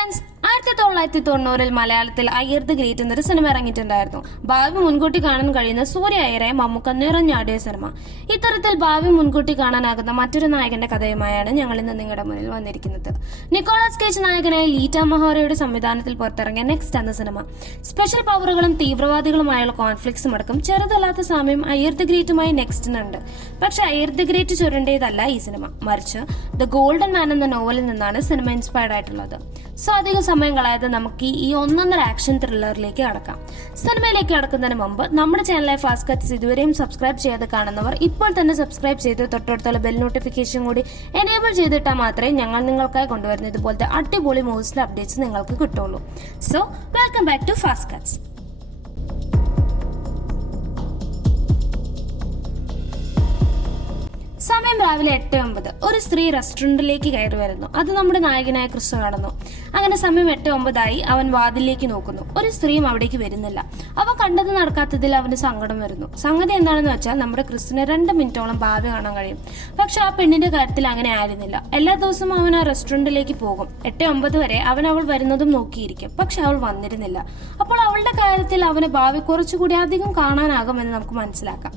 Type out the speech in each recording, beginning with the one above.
Friends, 1990-ൽ മലയാളത്തിൽ Iyer the great എന്നൊരു cinema ഇറങ്ങിയിട്ടുണ്ടായിരുന്നു. ഭാവി മുൻകൂട്ടി കാണാൻ കഴിയുന്ന സൂര്യ അയ്യരെ മമ്മൂക്ക നിറഞ്ഞാടിയ സിനിമ. ഇത്തരത്തിൽ ഭാവി മുൻകൂട്ടി കാണാനാകുന്ന മറ്റൊരു നായകന്റെ കഥയുമായാണ് ഞങ്ങൾ ഇന്ന് നിങ്ങളുടെ മുന്നിൽ വന്നിരിക്കുന്നത്. നിക്കോളാസ് കേജ് നായകനായ ലീറ്റ മൊഹോറയുടെ സംവിധാനത്തിൽ പുറത്തിറങ്ങിയ നെക്സ്റ്റ് എന്ന സിനിമ സ്പെഷ്യൽ പവറുകളും തീവ്രവാദികളുമായുള്ള കോൺഫ്ലിക്ട്സും അടക്കം ചെറുതല്ലാത്ത സാമ്യം അയ്യർ ദ ഗ്രേറ്റുമായി നെക്സ്റ്റിനുണ്ട്. പക്ഷെ അയ്യർ ദ ഗ്രേറ്റ് ചുരണ്ടേതല്ല ഈ സിനിമ, മറിച്ച് ദ ഗോൾഡൻ മാൻ എന്ന നോവലിൽ നിന്നാണ് സിനിമ ഇൻസ്പയർഡ് ആയിട്ടുള്ളത്. സോ അധികം സമയം കളയാതെ നമുക്ക് ഈ ഒന്നൊന്നര ആക്ഷൻ ത്രില്ലറിലേക്ക് കടക്കാം. സിനിമയിലേക്ക് കടക്കുന്നതിന് മുമ്പ് നമ്മുടെ ചാനലായ ഫാസ്റ്റ് കട്ട്സ് ഇതുവരെയും സബ്സ്ക്രൈബ് ചെയ്യാതെ കാണുന്നവർ ഇപ്പോൾ തന്നെ സബ്സ്ക്രൈബ് ചെയ്ത് തൊട്ടടുത്തുള്ള ബെൽ നോട്ടിഫിക്കേഷൻ കൂടി എനേബിൾ ചെയ്തിട്ടാൽ മാത്രമേ ഞങ്ങൾ നിങ്ങൾക്കായി കൊണ്ടുവരുന്ന ഇതുപോലത്തെ അടിപൊളി മൂവീസിന്റെ അപ്ഡേറ്റ്സ് നിങ്ങൾക്ക് കിട്ടുള്ളൂ. So welcome back to Fast Cuts. സമയം രാവിലെ 8:09. ഒരു സ്ത്രീ റെസ്റ്റോറന്റിലേക്ക് കയറി വരുന്നു. അത് നമ്മുടെ നായകനായ ക്രിസ് കാണുന്നു. അങ്ങനെ സമയം 8:09 അവൻ വാതിലേക്ക് നോക്കുന്നു. ഒരു സ്ത്രീയും അവിടേക്ക് വരുന്നില്ല. അവ കണ്ടത് നടക്കാത്തതിൽ അവന് സങ്കടം വരുന്നു. സംഗതി എന്താണെന്ന് വെച്ചാൽ നമ്മുടെ ക്രിസിന് 2 മിനിറ്റോളം ഭാവി കാണാൻ കഴിയും. പക്ഷെ ആ പെണ്ണിന്റെ കാര്യത്തിൽ അങ്ങനെ ആയിരുന്നില്ല. എല്ലാ ദിവസവും അവൻ ആ റെസ്റ്റോറന്റിലേക്ക് പോകും. 8:09 വരെ അവൻ അവൾ വരുന്നതും നോക്കിയിരിക്കും. പക്ഷെ അവൾ വന്നിരുന്നില്ല. അപ്പോൾ അവളുടെ കാര്യത്തിൽ അവന് ഭാവി കുറച്ചുകൂടി അധികം കാണാനാകുമെന്ന് നമുക്ക് മനസ്സിലാക്കാം.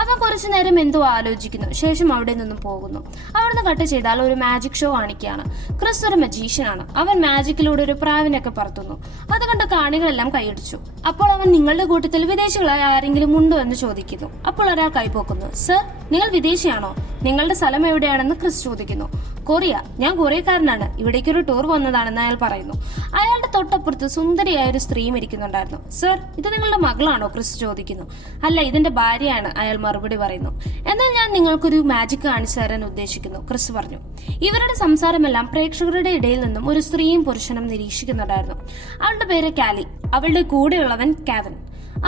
അവൻ കുറച്ചു നേരം എന്തോ ആലോചിക്കുന്നു. ശേഷം അവിടെ നിന്നും പോകുന്നു. അവിടുന്ന് കട്ട് ചെയ്താൽ ഒരു മാജിക് ഷോ കാണിക്കുകയാണ്. ക്രിസ് ഒരു മജീഷ്യനാണ്. അവൻ മാജിക്കിലൂടെ ഒരു പ്രാവിനൊക്കെ പറത്തുന്നു. അതുകൊണ്ട് കാണികളെല്ലാം കൈയടിച്ചു. അപ്പോൾ അവൻ നിങ്ങളുടെ കൂട്ടത്തിൽ വിദേശികളായ ആരെങ്കിലും ഉണ്ടോ എന്ന് ചോദിക്കുന്നു. അപ്പോൾ ഒരാൾ കൈപോക്കുന്നു. സർ, നിങ്ങൾ വിദേശിയാണോ? നിങ്ങളുടെ സ്ഥലം എവിടെയാണെന്ന് ക്രിസ് ചോദിക്കുന്നു. കൊറിയ. ഞാൻ കൊറിയക്കാരനാണ്. ഇവിടേക്കൊരു ടൂർ വന്നതാണെന്ന് അയാൾ പറയുന്നു. അയാളുടെ തൊട്ടപ്പുറത്ത് സുന്ദരിയായ ഒരു സ്ത്രീയും ഇരിക്കുന്നുണ്ടായിരുന്നു. സർ, ഇത് നിങ്ങളുടെ മകളാണോ? ക്രിസ് ചോദിക്കുന്നു. അല്ല, ഇതിന്റെ ഭാര്യയാണ്, അയാൾ മറുപടി പറയുന്നു. എന്നാൽ ഞാൻ നിങ്ങൾക്കൊരു മാജിക് കാണിച്ചു തരാൻ ഉദ്ദേശിക്കുന്നു, ക്രിസ് പറഞ്ഞു. ഇവരുടെ സംസാരമെല്ലാം പ്രേക്ഷകരുടെ ഇടയിൽ നിന്നും ഒരു സ്ത്രീയും പുരുഷനും നിരീക്ഷിക്കുന്നുണ്ടായിരുന്നു. അവളുടെ പേര് കാലി, അവളുടെ കൂടെയുള്ളവൻ കാവൻ.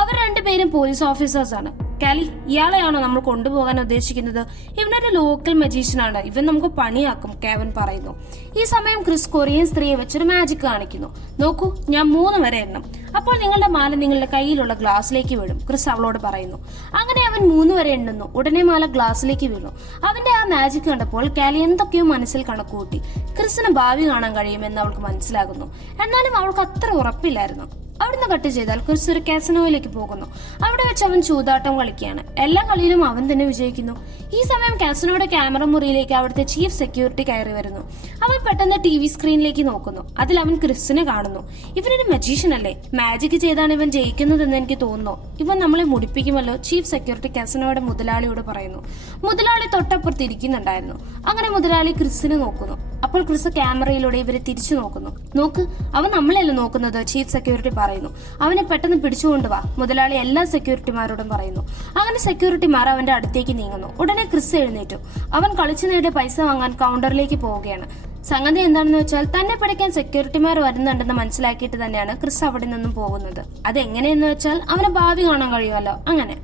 അവർ രണ്ടുപേരും പോലീസ് ഓഫീസേഴ്സ് ആണ്. കാലി, ഇയാളെയാണോ നമ്മൾ കൊണ്ടുപോകാൻ ഉദ്ദേശിക്കുന്നത്? ഇവനൊരു ലോക്കൽ മജീഷ്യനാണ്, ഇവൻ നമുക്ക് പണിയാക്കും, കാവൻ പറയുന്നു. ഈ സമയം ക്രിസ് കൊറിയൻ സ്ത്രീയെ വെച്ചൊരു മാജിക് കാണിക്കുന്നു. നോക്കൂ, ഞാൻ 3 വരെ എണ്ണം. അപ്പോൾ നിങ്ങളുടെ മാല നിങ്ങളുടെ കയ്യിലുള്ള ഗ്ലാസ്സിലേക്ക് വീഴും, ക്രിസ് അവളോട് പറയുന്നു. അങ്ങനെ അവൻ 3 വരെ എണ്ണുന്നു. ഉടനെ മാല ഗ്ലാസ്സിലേക്ക് വീണു. അവന്റെ ആ മാജിക് കണ്ടപ്പോൾ കാലി എന്തൊക്കെയോ മനസ്സിൽ കണക്കുകൂട്ടി. ക്രിസിന് ഭാവി കാണാൻ കഴിയുമെന്ന് അവൾക്ക് മനസ്സിലാകുന്നു. എന്നാലും അവൾക്ക് അത്ര ഉറപ്പില്ലായിരുന്നു. അവിടുന്ന് കട്ട് ചെയ്താൽ ക്രിസ് ഒരു കാസിനോയിലേക്ക് പോകുന്നു. അവിടെ വെച്ച് അവൻ ചൂതാട്ടം കളിക്കുകയാണ്. എല്ലാ കളിയിലും അവൻ തന്നെ വിജയിക്കുന്നു. ഈ സമയം കാസിനോയുടെ ക്യാമറ മുറിയിലേക്ക് അവിടുത്തെ ചീഫ് സെക്യൂരിറ്റി കയറി വരുന്നു. അവൻ പെട്ടെന്ന് TV സ്ക്രീനിലേക്ക് നോക്കുന്നു. അതിൽ അവൻ ക്രിസിനെ കാണുന്നു. ഇവനൊരു മജീഷ്യൻ അല്ലേ? മാജിക് ചെയ്താണ് ഇവൻ ജയിക്കുന്നതെന്ന് എനിക്ക് തോന്നുന്നു. ഇവൻ നമ്മളെ മുടിപ്പിക്കുമല്ലോ, ചീഫ് സെക്യൂരിറ്റി കാസിനോയുടെ മുതലാളിയോട് പറയുന്നു. മുതലാളി തൊട്ടപ്പുറത്ത് ഇരിക്കുന്നുണ്ടായിരുന്നു. അങ്ങനെ മുതലാളി ക്രിസിനെ നോക്കുന്നു. അപ്പോൾ ക്രിസ് ക്യാമറയിലൂടെ ഇവരെ തിരിച്ചു നോക്കുന്നു. നോക്ക്, അവൻ നമ്മളെയല്ല നോക്കുന്നത്, ചീഫ് സെക്യൂരിറ്റി പറയുന്നു. അവനെ പെട്ടെന്ന് പിടിച്ചുകൊണ്ടുവാ, മുതലാളി എല്ലാ സെക്യൂരിറ്റിമാരോടും പറയുന്നു. അങ്ങനെ സെക്യൂരിറ്റിമാർ അവന്റെ അടുത്തേക്ക് നീങ്ങുന്നു. ഉടനെ ക്രിസ് എഴുന്നേറ്റു. അവൻ കളിച്ചു നേടിയ പൈസ വാങ്ങാൻ കൗണ്ടറിലേക്ക് പോവുകയാണ്. സംഗതി എന്താണെന്ന് വെച്ചാൽ തന്നെ പിടിക്കാൻ സെക്യൂരിറ്റിമാർ വരുന്നുണ്ടെന്ന് മനസ്സിലാക്കിയിട്ട് തന്നെയാണ് ക്രിസ് അവിടെ നിന്നും പോകുന്നത്. അതെങ്ങനെയെന്ന് വെച്ചാൽ അവന് ഭാവി കാണാൻ കഴിയുമല്ലോ. അങ്ങനെ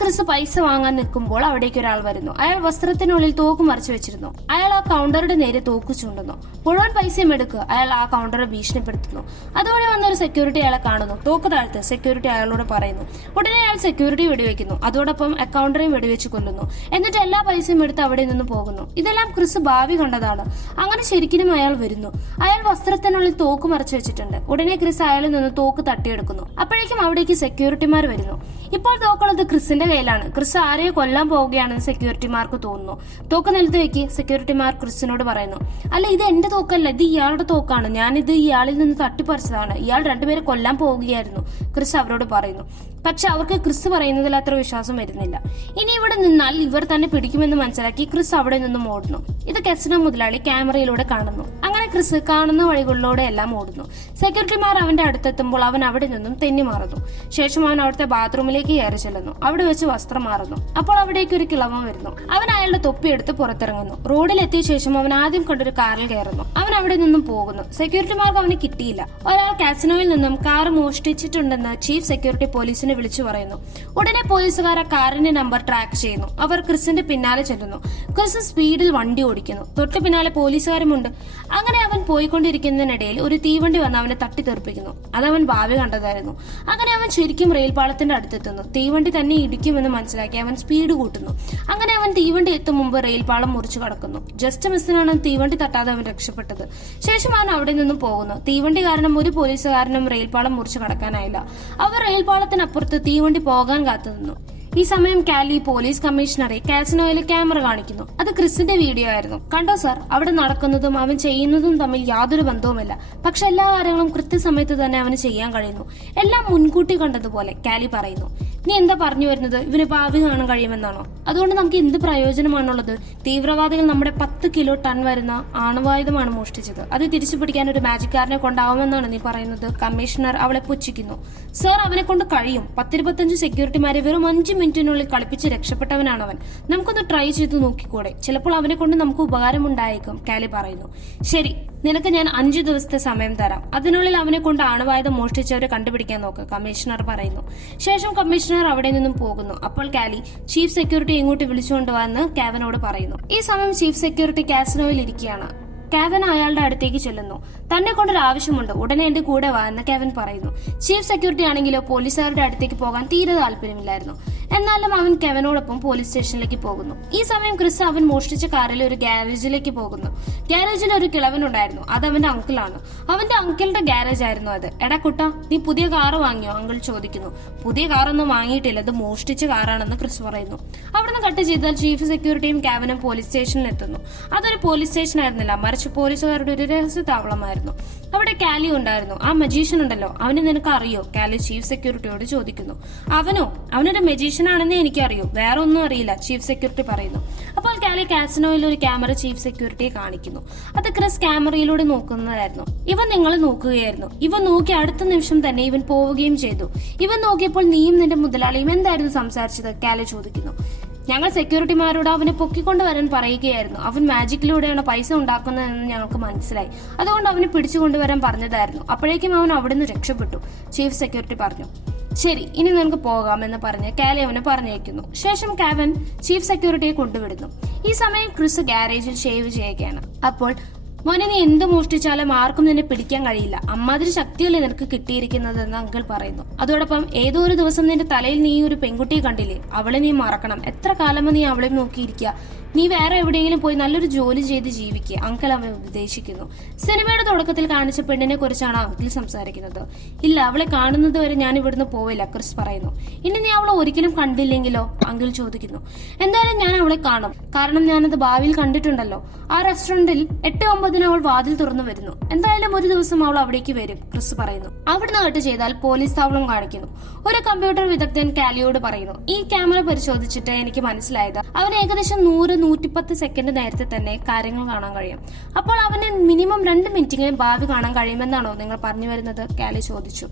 ക്രിസ് പൈസ വാങ്ങാൻ നിൽക്കുമ്പോൾ അവിടേക്ക് ഒരാൾ വരുന്നു. അയാൾ വസ്ത്രത്തിനുള്ളിൽ തോക്ക് മറച്ചു വെച്ചിരുന്നു. അയാൾ ആ കൗണ്ടറുടെ നേരെ തോക്ക് ചൂണ്ടുന്നു. മുഴുവൻ പൈസയും എടുക്കുക, അയാൾ ആ കൗണ്ടറെ ഭീഷണിപ്പെടുത്തുന്നു. അതുവഴി വന്നൊരു സെക്യൂരിറ്റി അയാളെ കാണുന്നു. തോക്ക് താഴ്ത്ത്, സെക്യൂരിറ്റി അയാളോട് പറയുന്നു. ഉടനെ അയാൾ സെക്യൂരിറ്റി വെടിവെക്കുന്നു. അതോടൊപ്പം അക്കൗണ്ടറെയും വെടിവെച്ച് കൊല്ലുന്നു. എന്നിട്ട് എല്ലാ പൈസയും എടുത്ത് അവിടെ നിന്ന് പോകുന്നു. ഇതെല്ലാം ക്രിസ് ഭാവി കണ്ടതാണ്. അങ്ങനെ ശരിക്കും അയാൾ വരുന്നു. അയാൾ വസ്ത്രത്തിനുള്ളിൽ തോക്ക് മറച്ചു വെച്ചിട്ടുണ്ട്. ഉടനെ ക്രിസ് അയാളിൽ നിന്ന് തോക്ക് തട്ടിയെടുക്കുന്നു. അപ്പോഴേക്കും അവിടേക്ക് സെക്യൂരിറ്റിമാർ വരുന്നു. ഇപ്പോൾ തോക്കുള്ളത് ക്രിസിന്റെ കയ്യിലാണ്. ക്രിസ് ആരെയോ കൊല്ലാൻ പോവുകയാണെന്ന് സെക്യൂരിറ്റിമാർക്ക് തോന്നുന്നു. തോക്ക് നിലത്ത് വെക്ക്, സെക്യൂരിറ്റിമാർ ക്രിസിനോട് പറയുന്നു. അല്ല, ഇത് എന്റെ തോക്കല്ല, ഇത് ഇയാളുടെ തോക്കാണ്. ഞാനിത് ഇയാളിൽ നിന്ന് തട്ടിപ്പറിച്ചതാണ്. ഇയാൾ 2 പേരെ കൊല്ലാൻ പോവുകയായിരുന്നു, ക്രിസ് അവരോട് പറയുന്നു. പക്ഷെ അവർക്ക് ക്രിസ് പറയുന്നതിൽ അത്ര വിശ്വാസം വരുന്നില്ല. ഇനി ഇവിടെ നിന്നാൽ ഇവർ തന്നെ പിടിക്കുമെന്ന് മനസ്സിലാക്കി ക്രിസ് അവിടെ നിന്നും ഓടുന്നു. ഇത് കസിനോ മുതലാളി ക്യാമറയിലൂടെ കാണുന്നു. അങ്ങനെ ക്രിസ് കാണുന്ന വഴികളിലൂടെ എല്ലാം ഓടുന്നു. സെക്യൂരിറ്റിമാർ അവന്റെ അടുത്തെത്തുമ്പോൾ അവൻ അവിടെ നിന്നും തെന്നി മാറുന്നു. ശേഷം അവൻ അവിടുത്തെ ബാത്റൂമിലേക്ക് കയറി ചെല്ലുന്നു. അവിടെ വെച്ച് വസ്ത്രം മാറുന്നു. അപ്പോൾ അവിടേക്ക് ഒരു കിളവൻ വരുന്നു. അവൻ അയാളുടെ തൊപ്പിയെടുത്ത് പുറത്തിറങ്ങുന്നു. റോഡിലെത്തിയ ശേഷം അവൻ ആദ്യം കണ്ടൊരു കാറിൽ കയറുന്നു. അവൻ അവിടെ നിന്നും പോകുന്നു. സെക്യൂരിറ്റിമാർക്ക് അവനെ കിട്ടിയില്ല. ഒരാൾ കാസിനോയിൽ നിന്നും കാർ മോഷ്ടിച്ചിട്ടുണ്ടെന്ന് ചീഫ് സെക്യൂരിറ്റി പോലീസിനെ വിളിച്ചു പറയുന്നു. ഉടനെ പോലീസുകാർ ആ കാറിന്റെ നമ്പർ ട്രാക്ക് ചെയ്യുന്നു. അവർ ക്രിസിന്റെ പിന്നാലെ ചെല്ലുന്നു. ക്രിസ് സ്പീഡിൽ വണ്ടി ഓടിക്കുന്നു. തൊട്ടു പിന്നാലെ പോലീസുകാരുമുണ്ട്. അങ്ങനെ അവൻ പോയിക്കൊണ്ടിരിക്കുന്നതിനിടയിൽ ഒരു തീവണ്ടി വന്ന് അവനെ തട്ടിത്തെറിപ്പിക്കുന്നു. അതവൻ ഭാവി കണ്ടതായിരുന്നു. അങ്ങനെ അവൻ ശരിക്കും റെയിൽപാളത്തിന്റെ അടുത്തെത്തുന്നു. എത്തുന്നു. തീവണ്ടി തന്നെ ഇടിക്കുമെന്ന് മനസ്സിലാക്കി അവൻ സ്പീഡ് കൂട്ടുന്നു. അങ്ങനെ അവൻ തീവണ്ടി എത്തും മുമ്പ് റെയിൽപാളം മുറിച്ചു കടക്കുന്നു. ജസ്റ്റ് മിസ്സിനാണ് തീവണ്ടി തട്ടാതെ അവൻ രക്ഷപ്പെട്ടത്. ശേഷം അവൻ അവിടെ നിന്നും പോകുന്നു. തീവണ്ടി കാരണം ഒരു പോലീസുകാരനും റെയിൽപാളം മുറിച്ചു കടക്കാനായില്ല. അവർ റെയിൽപാളത്തിനപ്പുറത്ത് തീവണ്ടി പോകാൻ കാത്തുനിന്നു. ഈ സമയം കാലി പോലീസ് കമ്മീഷണറെ കാസിനോയിൽ ക്യാമറ കാണിക്കുന്നു. അത് ക്രിസിന്റെ വീഡിയോ ആയിരുന്നു. കണ്ടോ സർ, അവിടെ നടക്കുന്നതും അവൻ ചെയ്യുന്നതും തമ്മിൽ യാതൊരു ബന്ധവുമില്ല. പക്ഷെ എല്ലാ കാര്യങ്ങളും കൃത്യസമയത്ത് തന്നെ അവന് ചെയ്യാൻ കഴിയുന്നു. എല്ലാം മുൻകൂട്ടി കണ്ടതുപോലെ കാലി പറയുന്നു. നീ എന്താ പറഞ്ഞു വരുന്നത്? ഇവന് ഭാവി കാണാൻ കഴിയുമെന്നാണോ? അതുകൊണ്ട് നമുക്ക് എന്ത് പ്രയോജനമാണുള്ളത്? തീവ്രവാദികൾ നമ്മുടെ 10 കിലോ ടൺ വരുന്ന ആണവായുധമാണ് മോഷ്ടിച്ചത്. അത് തിരിച്ചു പിടിക്കാൻ ഒരു മാജിക്കാരനെ കൊണ്ടാവുമെന്നാണ് നീ പറയുന്നത്? കമ്മീഷണർ അവളെ പുച്ഛിക്കുന്നു. സർ, അവനെ കൊണ്ട് കഴിയും. 10-25 സെക്യൂരിറ്റിമാരെ വെറും 5 മിനിറ്റിനുള്ളിൽ കളിപ്പിച്ച് രക്ഷപ്പെട്ടവനാണ് അവൻ. നമുക്കൊന്ന് ട്രൈ ചെയ്ത് നോക്കിക്കൂടെ? ചിലപ്പോൾ അവനെ കൊണ്ട് നമുക്ക് ഉപകാരമുണ്ടായേക്കും, കാലി പറയുന്നു. ശരി, നിനക്ക് ഞാൻ 5 ദിവസത്തെ സമയം തരാം. അതിനുള്ളിൽ അവനെ കൊണ്ട് ആണവായുധം മോഷ്ടിച്ചവരെ കണ്ടുപിടിക്കാൻ നോക്ക്, കമ്മീഷണർ പറയുന്നു. ശേഷം കമ്മീഷണർ അവിടെ നിന്നും പോകുന്നു. അപ്പോൾ കാലി ചീഫ് സെക്യൂരിറ്റി ഇങ്ങോട്ട് വിളിച്ചുകൊണ്ടുവന്ന് കാവനോട് പറയുന്നു. ഈ സമയം ചീഫ് സെക്യൂരിറ്റി കാസിനോയിൽ ഇരിക്കുകയാണ്. കാവൻ അയാളുടെ അടുത്തേക്ക് ചെല്ലുന്നു. തന്നെ കൊണ്ടൊരു ആവശ്യമുണ്ട്, ഉടനെ എന്റെ കൂടെ വാ എന്ന് കാവൻ പറയുന്നു. ചീഫ് സെക്യൂരിറ്റി ആണെങ്കിലോ പോലീസുകാരുടെ അടുത്തേക്ക് പോകാൻ തീരെ താല്പര്യമില്ലായിരുന്നു. എന്നാലും അവൻ കെവനോടൊപ്പം പോലീസ് സ്റ്റേഷനിലേക്ക് പോകുന്നു. ഈ സമയം ക്രിസ് അവൻ മോഷ്ടിച്ച കാറിൽ ഒരു ഗ്യാരേജിലേക്ക് പോകുന്നു. ഗ്യാരേജിൽ ഒരു കിളവനുണ്ടായിരുന്നു. അത് അവന്റെ അങ്കിളാണ്. അവന്റെ അങ്കിളുടെ ഗ്യാരേജ് ആയിരുന്നു അത്. എടാ കുട്ട, നീ പുതിയ കാറ് വാങ്ങിയോ? അങ്കിൾ ചോദിക്കുന്നു. പുതിയ കാറൊന്നും വാങ്ങിയിട്ടില്ല, അത് മോഷ്ടിച്ച കാറാണെന്ന് ക്രിസ് പറയുന്നു. അവിടുന്ന് കട്ട് ചെയ്താൽ ചീഫ് സെക്യൂരിറ്റിയും കാവനും പോലീസ് സ്റ്റേഷനിൽ എത്തുന്നു. അതൊരു പോലീസ് സ്റ്റേഷൻ ആയിരുന്നില്ല, മറിച്ച് പോലീസുകാരുടെ ഒരു രഹസ്യ താവളമായിരുന്നു. അവിടെ കാലി ഉണ്ടായിരുന്നു. ആ മജീഷ്യൻ ഉണ്ടല്ലോ, അവനെ നിനക്ക് അറിയോ? കാലി ചീഫ് സെക്യൂരിറ്റിയോട് ചോദിക്കുന്നു. അവനൊരു മജീഷ്യൻ ആണെന്നേ എനിക്കറിയൂ, വേറെ ഒന്നും അറിയില്ല, ചീഫ് സെക്യൂരിറ്റി പറയുന്നു. അപ്പോൾ കാലി കാസിനോയിൽ ഒരു ക്യാമറ ചീഫ് സെക്യൂരിറ്റിയെ കാണിക്കുന്നു. അത് ക്രിസ് ക്യാമറയിലൂടെ നോക്കുന്നതായിരുന്നു. ഇവൻ നിങ്ങളെ നോക്കുകയായിരുന്നു. ഇവൻ നോക്കി അടുത്ത നിമിഷം തന്നെ ഇവൻ പോവുകയും ചെയ്തു. ഇവൻ നോക്കിയപ്പോൾ നീയും നിന്റെ മുതലാളിയും എന്തായിരുന്നു സംസാരിച്ചത്? കാലി ചോദിക്കുന്നു. ഞങ്ങൾ സെക്യൂരിറ്റിമാരോട് അവനെ പൊക്കിക്കൊണ്ടുവരാൻ പറയുകയായിരുന്നു. അവൻ മാജിക്കിലൂടെയാണ് പൈസ ഉണ്ടാക്കുന്നതെന്ന് ഞങ്ങൾക്ക് മനസ്സിലായി. അതുകൊണ്ട് അവനെ പിടിച്ചുകൊണ്ടുവരാൻ പറഞ്ഞതായിരുന്നു. അപ്പോഴേക്കും അവൻ അവിടുന്ന് രക്ഷപ്പെട്ടു, ചീഫ് സെക്യൂരിറ്റി പറഞ്ഞു. ശരി, ഇനി നിനക്ക് പോകാമെന്ന് പറഞ്ഞ് കാലി അവനെ പറഞ്ഞേക്കുന്നു. ശേഷം കാവൻ ചീഫ് സെക്യൂരിറ്റിയെ കൊണ്ടുവിടുന്നു. ഈ സമയം ക്രിസ് ഗ്യാരേജിൽ ഷേവ് ചെയ്യുകയാണ്. അപ്പോൾ മോനെ, നീ എന്ത് മോഷ്ടിച്ചാലും ആർക്കും നിന്നെ പിടിക്കാൻ കഴിയില്ല. അമ്മാതിരി ശക്തിയല്ലേ നിനക്ക് കിട്ടിയിരിക്കുന്നതെന്ന് അങ്കിൾ പറയുന്നു. അതോടൊപ്പം ഏതോ ഒരു ദിവസം നിന്റെ തലയിൽ നീ ഒരു പെൺകുട്ടിയെ കണ്ടില്ലേ? അവളെ നീ മറക്കണം. എത്ര കാലമോ നീ അവളെ നോക്കിയിരിക്കുക? നീ വേറെ എവിടെയെങ്കിലും പോയി നല്ലൊരു ജോലി ചെയ്ത് ജീവിക്കുക, അങ്കിൾ അവൻ ഉപദേശിക്കുന്നു. സിനിമയുടെ തുടക്കത്തിൽ കാണിച്ച പെണ്ണിനെ കുറിച്ചാണ് അങ്കിൾ സംസാരിക്കുന്നത്. ഇല്ല, അവളെ കാണുന്നത് വരെ ഞാൻ ഇവിടുന്ന് പോവില്ല, ക്രിസ് പറയുന്നു. ഇനി നീ അവളെ ഒരിക്കലും കണ്ടില്ലെങ്കിലോ? അങ്കിൾ ചോദിക്കുന്നു. എന്തായാലും ഞാൻ അവളെ കാണും, കാരണം ഞാനത് ഭാവിയിൽ കണ്ടിട്ടുണ്ടല്ലോ. ആ റെസ്റ്റോറന്റിൽ 8-9 അവൾ വാതിൽ തുറന്നു വരുന്നു. എന്തായാലും ഒരു ദിവസം അവൾ അവിടേക്ക് വരും, ക്രിസ് പറയുന്നു. അവിടുന്ന് കട്ട് ചെയ്താൽ പോലീസ് താവളം കാണിക്കുന്നു. ഒരു കമ്പ്യൂട്ടർ വിദഗ്ധൻ കാലിയോട് പറയുന്നു. ഈ ക്യാമറ പരിശോധിച്ചിട്ട് എനിക്ക് മനസ്സിലായത് അവന് ഏകദേശം 100-110 സെക്കൻഡ് നേരത്തെ തന്നെ കാര്യങ്ങൾ കാണാൻ കഴിയും. അപ്പോൾ അവന് മിനിമം 2 മിനിറ്റെങ്കിലും ഭാവി കാണാൻ കഴിയുമെന്നാണോ നിങ്ങൾ പറഞ്ഞു വരുന്നത്? കാലി ചോദിച്ചു.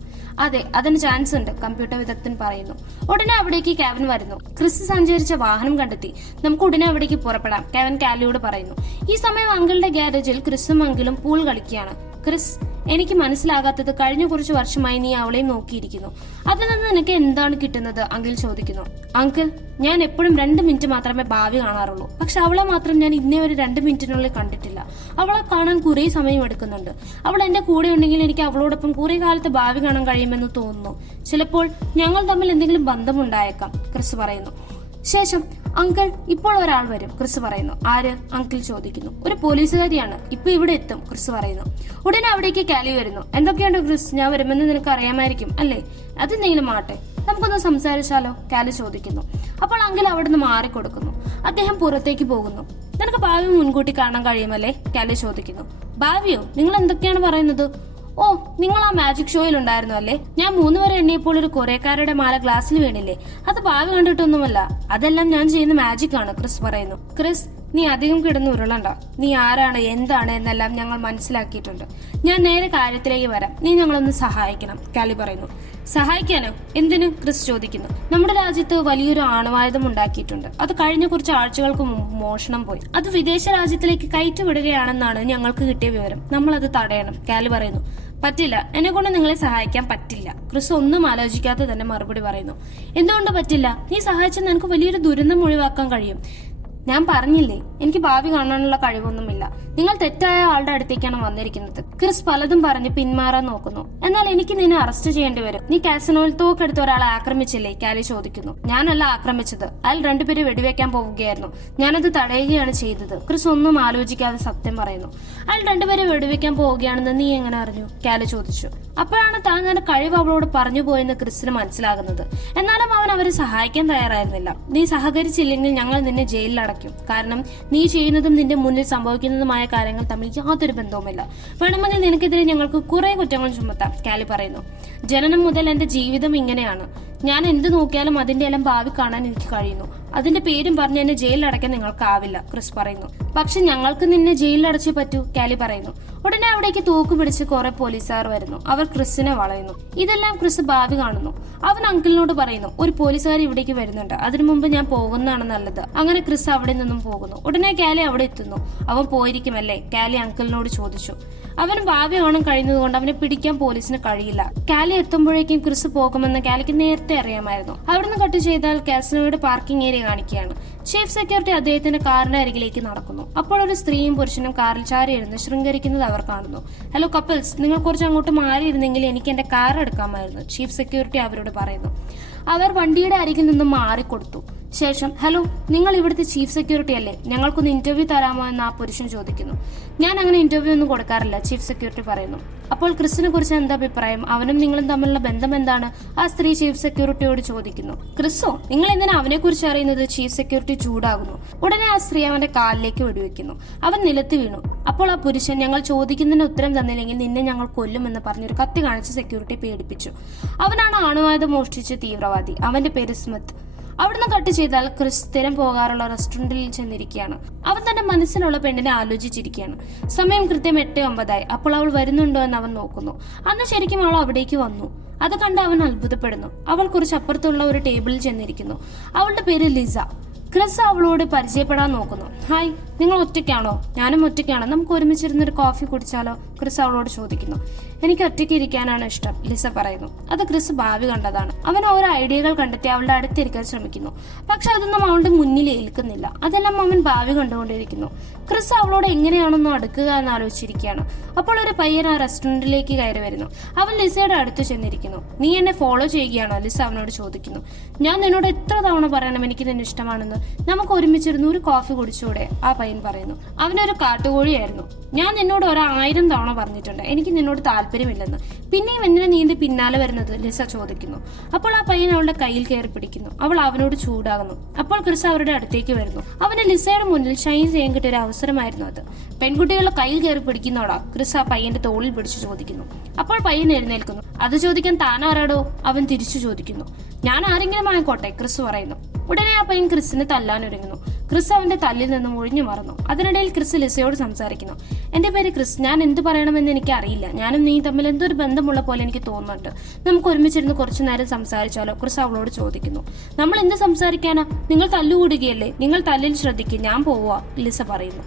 അതെ, അതിന് ചാൻസ് ഉണ്ട്, കമ്പ്യൂട്ടർ വിദഗ്ധൻ പറയുന്നു. ഉടനെ അവിടേക്ക് കാവൻ വരുന്നു. ക്രിസ് സഞ്ചരിച്ച വാഹനം കണ്ടെത്തി. നമുക്ക് ഉടനെ അവിടേക്ക് പുറപ്പെടാം, കാവൻ കാലിയോട് പറയുന്നു. ഈ സമയം അങ്കിളുടെ ഗ്യാരേജിൽ ക്രിസും അങ്കിളും പൂൾ കളിക്കുകയാണ്. ക്രിസ്, എനിക്ക് മനസ്സിലാകാത്തത് കഴിഞ്ഞ കുറച്ച് വർഷമായി നീ അവളെയും നോക്കിയിരിക്കുന്നു. അതിൽ നിന്ന് നിനക്ക് എന്താണ് കിട്ടുന്നത്? അങ്കിൾ ചോദിക്കുന്നു. അങ്കിൾ, ഞാൻ എപ്പോഴും 2 മിനിറ്റ് മാത്രമേ ഭാവി കാണാറുള്ളൂ. പക്ഷെ അവളെ മാത്രം ഞാൻ ഇന്നേ ഒരു 2 മിനിറ്റിനുള്ളിൽ കണ്ടിട്ടില്ല. അവളെ കാണാൻ കുറെ സമയം എടുക്കുന്നുണ്ട്. അവൾ എന്റെ കൂടെ ഉണ്ടെങ്കിൽ എനിക്ക് അവളോടൊപ്പം കുറെ കാലത്ത് ഭാവി കാണാൻ കഴിയുമെന്ന് തോന്നുന്നു. ചിലപ്പോൾ ഞങ്ങൾ തമ്മിൽ എന്തെങ്കിലും ബന്ധമുണ്ടായേക്കാം, ക്രിസ് പറയുന്നു. ശേഷം അങ്കിൾ, ഇപ്പോൾ ഒരാൾ വരും, ക്രിസ് പറയുന്നു. ആര്? അങ്കിൾ ചോദിക്കുന്നു. ഒരു പോലീസുകാരിയാണ്, ഇപ്പൊ ഇവിടെ എത്തും, ക്രിസ് പറയുന്നു. ഉടനെ അവിടേക്ക് കാലി വരുന്നു. എന്തൊക്കെയുണ്ട് ക്രിസ്? ഞാൻ വരുമെന്ന് നിനക്ക് അറിയാമായിരിക്കും അല്ലേ? അതെന്തെങ്കിലും ആട്ടെ, നമുക്കൊന്ന് സംസാരിച്ചാലോ? കാലി ചോദിക്കുന്നു. അപ്പോൾ അങ്കിൾ അവിടുന്ന് മാറിക്കൊടുക്കുന്നു. അദ്ദേഹം പുറത്തേക്ക് പോകുന്നു. നിനക്ക് ഭാവി മുൻകൂട്ടി കാണാൻ കഴിയുമല്ലേ? കാലി ചോദിക്കുന്നു. ഭാവിയോ? നിങ്ങൾ എന്തൊക്കെയാണ് പറയുന്നത്? ഓ, നിങ്ങൾ ആ മാജിക് ഷോയിൽ ഉണ്ടായിരുന്നു അല്ലേ? ഞാൻ 3 വരെ എണ്ണിയപ്പോൾ ഒരു കൊറിയക്കാരുടെ മാല ഗ്ലാസ്സിൽ വീണില്ലേ? അത് ഭാവി കണ്ടിട്ടൊന്നുമല്ല, അതെല്ലാം ഞാൻ ചെയ്യുന്ന മാജിക് ആണ്, ക്രിസ് പറയുന്നു. ക്രിസ്, നീ അധികം കിടന്ന് ഉരുളണ്ട. നീ ആരാണ്, എന്താണ് എന്നെല്ലാം ഞങ്ങൾ മനസ്സിലാക്കിയിട്ടുണ്ട്. ഞാൻ നേരെ കാര്യത്തിലേക്ക് വരാം. നീ ഞങ്ങളൊന്ന് സഹായിക്കണം, കാലി പറയുന്നു. സഹായിക്കാനോ? എന്തിനു? ക്രിസ് ചോദിക്കുന്നു. നമ്മുടെ രാജ്യത്ത് വലിയൊരു ആണവായുധം ഉണ്ടാക്കിയിട്ടുണ്ട്. അത് കഴിഞ്ഞ കുറച്ച് ആഴ്ചകൾക്ക് മുമ്പ് മോഷണം പോയി. അത് വിദേശ രാജ്യത്തിലേക്ക് കയറ്റിവിടുകയാണെന്നാണ് ഞങ്ങൾക്ക് കിട്ടിയ വിവരം. നമ്മൾ അത് തടയണം, കാലി പറയുന്നു. പറ്റില്ല, എന്നെ കൊണ്ട് നിങ്ങളെ സഹായിക്കാൻ പറ്റില്ല, ക്രിസ് ഒന്നും ആലോചിക്കാതെ തന്നെ മറുപടി പറയുന്നു. എന്തുകൊണ്ട് പറ്റില്ല? നീ സഹായിച്ചാൽ നിനക്ക് വലിയൊരു ദുരന്തം ഒഴിവാക്കാൻ കഴിയും. ഞാൻ പറഞ്ഞില്ലേ, എനിക്ക് ഭാവി കാണാനുള്ള കഴിവൊന്നുമില്ല. നിങ്ങൾ തെറ്റായ ആളുടെ അടുത്തേക്കാണ് വന്നിരിക്കുന്നത്. ക്രിസ് പലതും പറഞ്ഞ് പിന്മാറാൻ നോക്കുന്നു. എന്നാൽ എനിക്ക് നിന്നെ അറസ്റ്റ് ചെയ്യേണ്ടി വരും. നീ കാസിനോയിൽ തോക്കെടുത്ത് ഒരാളെ ആക്രമിച്ചില്ലേ? കാലി ചോദിക്കുന്നു. ഞാനല്ല ആക്രമിച്ചത്, അയാൾ രണ്ടുപേരെ വെടിവെക്കാൻ പോവുകയായിരുന്നു. ഞാനത് തടയുകയാണ് ചെയ്തത്. ക്രിസ് ഒന്നും ആലോചിക്കാതെ സത്യം പറയുന്നു. അയാൾ രണ്ടുപേരെ വെടിവെക്കാൻ പോവുകയാണെന്ന് നീ എങ്ങനെ അറിഞ്ഞു? കാലി ചോദിച്ചു. അപ്പോഴാണ് താൻ തന്റെ കഴിവ് അവളോട് പറഞ്ഞു പോയെന്ന് ക്രിസിന് മനസ്സിലാകുന്നത്. എന്നാലും അവൻ അവരെ സഹായിക്കാൻ തയ്യാറായിരുന്നില്ല. നീ സഹകരിച്ചില്ലെങ്കിൽ ഞങ്ങൾ നിന്നെ ജയിലിൽ അടയ്ക്കും. കാരണം നീ ചെയ്യുന്നതും നിന്റെ മുന്നിൽ സംഭവിക്കുന്നതുമായ കാര്യങ്ങൾ തമ്മിൽ യാതൊരു ബന്ധവുമില്ല. വേണമെങ്കിൽ നിനക്കെതിരെ ഞങ്ങൾക്ക് കുറെ കുറ്റങ്ങൾ ചുമത്താം, കാലി പറയുന്നു. ജനനം മുതൽ എന്റെ ജീവിതം ഇങ്ങനെയാണ്. ഞാൻ എന്ത് നോക്കിയാലും അതിന്റെ എല്ലാം ഭാവി കാണാൻ എനിക്ക് കഴിയുന്നു. അതിന്റെ പേരും പറഞ്ഞ് എന്നെ ജയിലിൽ അടയ്ക്കാൻ നിങ്ങൾക്കാവില്ല, ക്രിസ് പറയുന്നു. പക്ഷെ ഞങ്ങൾക്ക് നിന്നെ ജയിലിൽ അടച്ചേ പറ്റൂ, കാലി പറയുന്നു. ഉടനെ അവിടേക്ക് തൂക്ക് പിടിച്ച് കുറെ പോലീസുകാർ വരുന്നു. അവർ ക്രിസിനെ വളയുന്നു. ഇതെല്ലാം ക്രിസ് ഭാവി കാണുന്നു. അവൻ അങ്കിളിനോട് പറയുന്നു, ഒരു പോലീസുകാർ ഇവിടേക്ക് വരുന്നുണ്ട്, അതിനു മുമ്പ് ഞാൻ പോകുന്നതാണ് നല്ലത്. അങ്ങനെ ക്രിസ് അവിടെ നിന്നും പോകുന്നു. ഉടനെ കാലി അവിടെ എത്തുന്നു. അവൻ പോയിരിക്കുമല്ലേ? കാലി അങ്കിളിനോട് ചോദിച്ചു. അവന് ഭാവി കാണാൻ കഴിയുന്നതുകൊണ്ട് അവനെ പിടിക്കാൻ പോലീസിന് കഴിയില്ല. കാലി എത്തുമ്പോഴേക്കും ക്രിസ് പോകുമെന്ന് കാലിക്ക് നേരത്തെ അറിയാമായിരുന്നു. അവിടുന്ന് കട്ട് ചെയ്താൽ കാസിനോയുടെ പാർക്കിംഗ് ഏരിയ കാണിക്കുകയാണ്. ചീഫ് സെക്യൂരിറ്റി അദ്ദേഹത്തിന്റെ കാറിന്റെ അരികിലേക്ക് നടക്കുന്നു. അപ്പോൾ ഒരു സ്ത്രീയും പുരുഷനും കാറിൽ ചാരിയിരുന്ന് ശൃംഗരിക്കുന്നത് അവർ കാണുന്നു. ഹലോ കപ്പിൾസ്, നിങ്ങൾ കുറച്ച് അങ്ങോട്ട് മാറിയിരുന്നെങ്കിൽ എനിക്ക് എന്റെ കാർ എടുക്കാമായിരുന്നു, ചീഫ് സെക്യൂരിറ്റി അവരോട് പറയുന്നു. അവർ വണ്ടിയുടെ അരികിൽ നിന്നും മാറിക്കൊടുത്തു. ശേഷം, ഹലോ, നിങ്ങൾ ഇവിടുത്തെ ചീഫ് സെക്യൂരിറ്റി അല്ലേ? ഞങ്ങൾക്കൊന്ന് ഇന്റർവ്യൂ തരാമോ എന്ന് ആ പുരുഷൻ ചോദിക്കുന്നു. ഞാൻ അങ്ങനെ ഇന്റർവ്യൂ ഒന്നും കൊടുക്കാറില്ല, ചീഫ് സെക്യൂരിറ്റി പറയുന്നു. അപ്പോൾ ക്രിസിനെ കുറിച്ച് എന്താ അഭിപ്രായം? അവനും നിങ്ങളും തമ്മിലുള്ള ബന്ധം എന്താണ്? ആ സ്ത്രീ ചീഫ് സെക്യൂരിറ്റിയോട് ചോദിക്കുന്നു. ക്രിസോ, നിങ്ങൾ എന്തിനാ അവനെ കുറിച്ച് അറിയുന്നത്? ചീഫ് സെക്യൂരിറ്റി ചൂടാകുന്നു. ഉടനെ ആ സ്ത്രീ അവന്റെ കാലിലേക്ക് വെടിവെക്കുന്നു. അവൻ നിലത്ത് വീണു. അപ്പോൾ ആ പുരുഷൻ, ഞങ്ങൾ ചോദിക്കുന്നതിന് ഉത്തരം തന്നില്ലെങ്കിൽ നിന്നെ ഞങ്ങൾ കൊല്ലുമെന്ന് പറഞ്ഞൊരു കത്തി കാണിച്ച് സെക്യൂരിറ്റി പേടിപ്പിച്ചു. അവനാണ് അണുവായുധം മോഷ്ടിച്ച തീവ്രവാദി. അവന്റെ പേര് സ്മിത്ത്. അവിടുന്ന് കട്ട് ചെയ്താൽ ക്രിസ് സ്ഥിരം പോകാറുള്ള റെസ്റ്റോറന്റിൽ ചെന്നിരിക്കുകയാണ്. അവൻ തന്റെ മനസ്സിലുള്ള പെണ്ണിനെ ആലോചിച്ചിരിക്കുകയാണ്. സമയം കൃത്യം 8:09. അപ്പോൾ അവൾ വരുന്നുണ്ടോ എന്ന് അവൻ നോക്കുന്നു. അന്ന് ശരിക്കും അവൾ അവിടേക്ക് വന്നു. അത് കണ്ട് അവൻ അത്ഭുതപ്പെടുന്നു. അവൾ കുറച്ച് അപ്പുറത്തുള്ള ഒരു ടേബിളിൽ ചെന്നിരിക്കുന്നു. അവളുടെ പേര് ലിസ. ക്രിസ് അവളോട് പരിചയപ്പെടാൻ നോക്കുന്നു. ഹായ്, നിങ്ങൾ ഒറ്റയ്ക്കാണോ? ഞാനും ഒറ്റയ്ക്കാണ്. നമുക്ക് ഒരുമിച്ചിരുന്നൊരു കോഫി കുടിച്ചാലോ? ക്രിസ് അവളോട് ചോദിക്കുന്നു. എനിക്ക് ഒറ്റയ്ക്ക് ഇരിക്കാനാണ് ഇഷ്ടം, ലിസ പറയുന്നു. അത് ക്രിസ് ഭാവി കണ്ടതാണ്. അവൻ ഓരോ ഐഡിയകൾ കണ്ടെത്തി അവളുടെ അടുത്തിരിക്കാൻ ശ്രമിക്കുന്നു. പക്ഷെ അതൊന്നും അവളുടെ മുന്നിൽ ഏൽക്കുന്നില്ല. അതെല്ലാം അവൻ ഭാവി കണ്ടുകൊണ്ടിരിക്കുന്നു. ക്രിസ് അവളോട് എങ്ങനെയാണെന്നോ അടുക്കുക എന്ന് ആലോചിച്ചിരിക്കുകയാണ്. അപ്പോൾ ഒരു പയ്യൻ ആ റെസ്റ്റോറന്റിലേക്ക് കയറി വരുന്നു. അവൻ ലിസയുടെ അടുത്ത് ചെന്നിരിക്കുന്നു. നീ എന്നെ ഫോളോ ചെയ്യുകയാണോ? ലിസ അവനോട് ചോദിക്കുന്നു. ഞാൻ നിന്നോട് എത്ര തവണ പറയണം എനിക്ക് നിന്നെ ഇഷ്ടമാണെന്ന്? നമുക്ക് ഒരുമിച്ചിരുന്ന് ഒരു കോഫി കുടിച്ചൂടെ? ആ പയ്യൻ പറയുന്നു. അവനൊരു കാട്ടുകോഴിയായിരുന്നു. ഞാൻ നിന്നോട് 1000 തവണ പറഞ്ഞിട്ടുണ്ട് എനിക്ക് നിന്നോട് താല്പര്യമില്ലെന്ന്. പിന്നെയും എന്തിനാ നീ എന്റെ പിന്നാലെ വരുന്നത്? ലിസ ചോദിക്കുന്നു. അപ്പോൾ ആ പയ്യൻ അവളുടെ കയ്യിൽ കയറി പിടിക്കുന്നു. അവൾ അവനോട് ചൂടാകുന്നു. അപ്പോൾ ക്രിസ് അവരുടെ അടുത്തേക്ക് വരുന്നു. അവന് ലിസയുടെ മുന്നിൽ ഷൈൻ ചെയ്യാൻ കിട്ടിയ ഒരു അവസരമായിരുന്നു അത്. പെൺകുട്ടികളുടെ കയ്യിൽ കയറി പിടിക്കുന്നോടാ? ക്രിസ് ആ പയ്യന്റെ തോളിൽ പിടിച്ചു ചോദിക്കുന്നു. അപ്പോൾ പയ്യൻ എഴുന്നേൽക്കുന്നു. അത് ചോദിക്കാൻ താനാരാടോ? അവൻ തിരിച്ചു ചോദിക്കുന്നു. ഞാൻ ആരെങ്കിലും ആയിക്കോട്ടെ, ക്രിസ് പറയുന്നു. ഉടനെ ആ പയ്യൻ ക്രിസിനെ തല്ലാനൊരുങ്ങുന്നു. ക്രിസ് അവന്റെ തല്ലിൽ നിന്നും ഒഴിഞ്ഞു മറന്നു. അതിനിടയിൽ ക്രിസ് ലിസയോട് സംസാരിക്കുന്നു. എന്റെ പേര് ക്രിസ്. ഞാൻ എന്ത് പറയണമെന്ന് എനിക്ക് അറിയില്ല. ഞാനും നീ തമ്മിൽ എന്തൊരു ബന്ധമുള്ള പോലെ എനിക്ക് തോന്നുന്നുണ്ട്. നമുക്ക് ഒരുമിച്ചിരുന്ന് കുറച്ചു നേരം സംസാരിച്ചാലോ? ക്രിസ് അവളോട് ചോദിക്കുന്നു. നമ്മൾ എന്ത് സംസാരിക്കാനാ? നിങ്ങൾ തല്ലുകൂടുകയല്ലേ? നിങ്ങൾ തല്ലിൽ ശ്രദ്ധിക്കും, ഞാൻ പോവാ, ലിസ പറയുന്നു.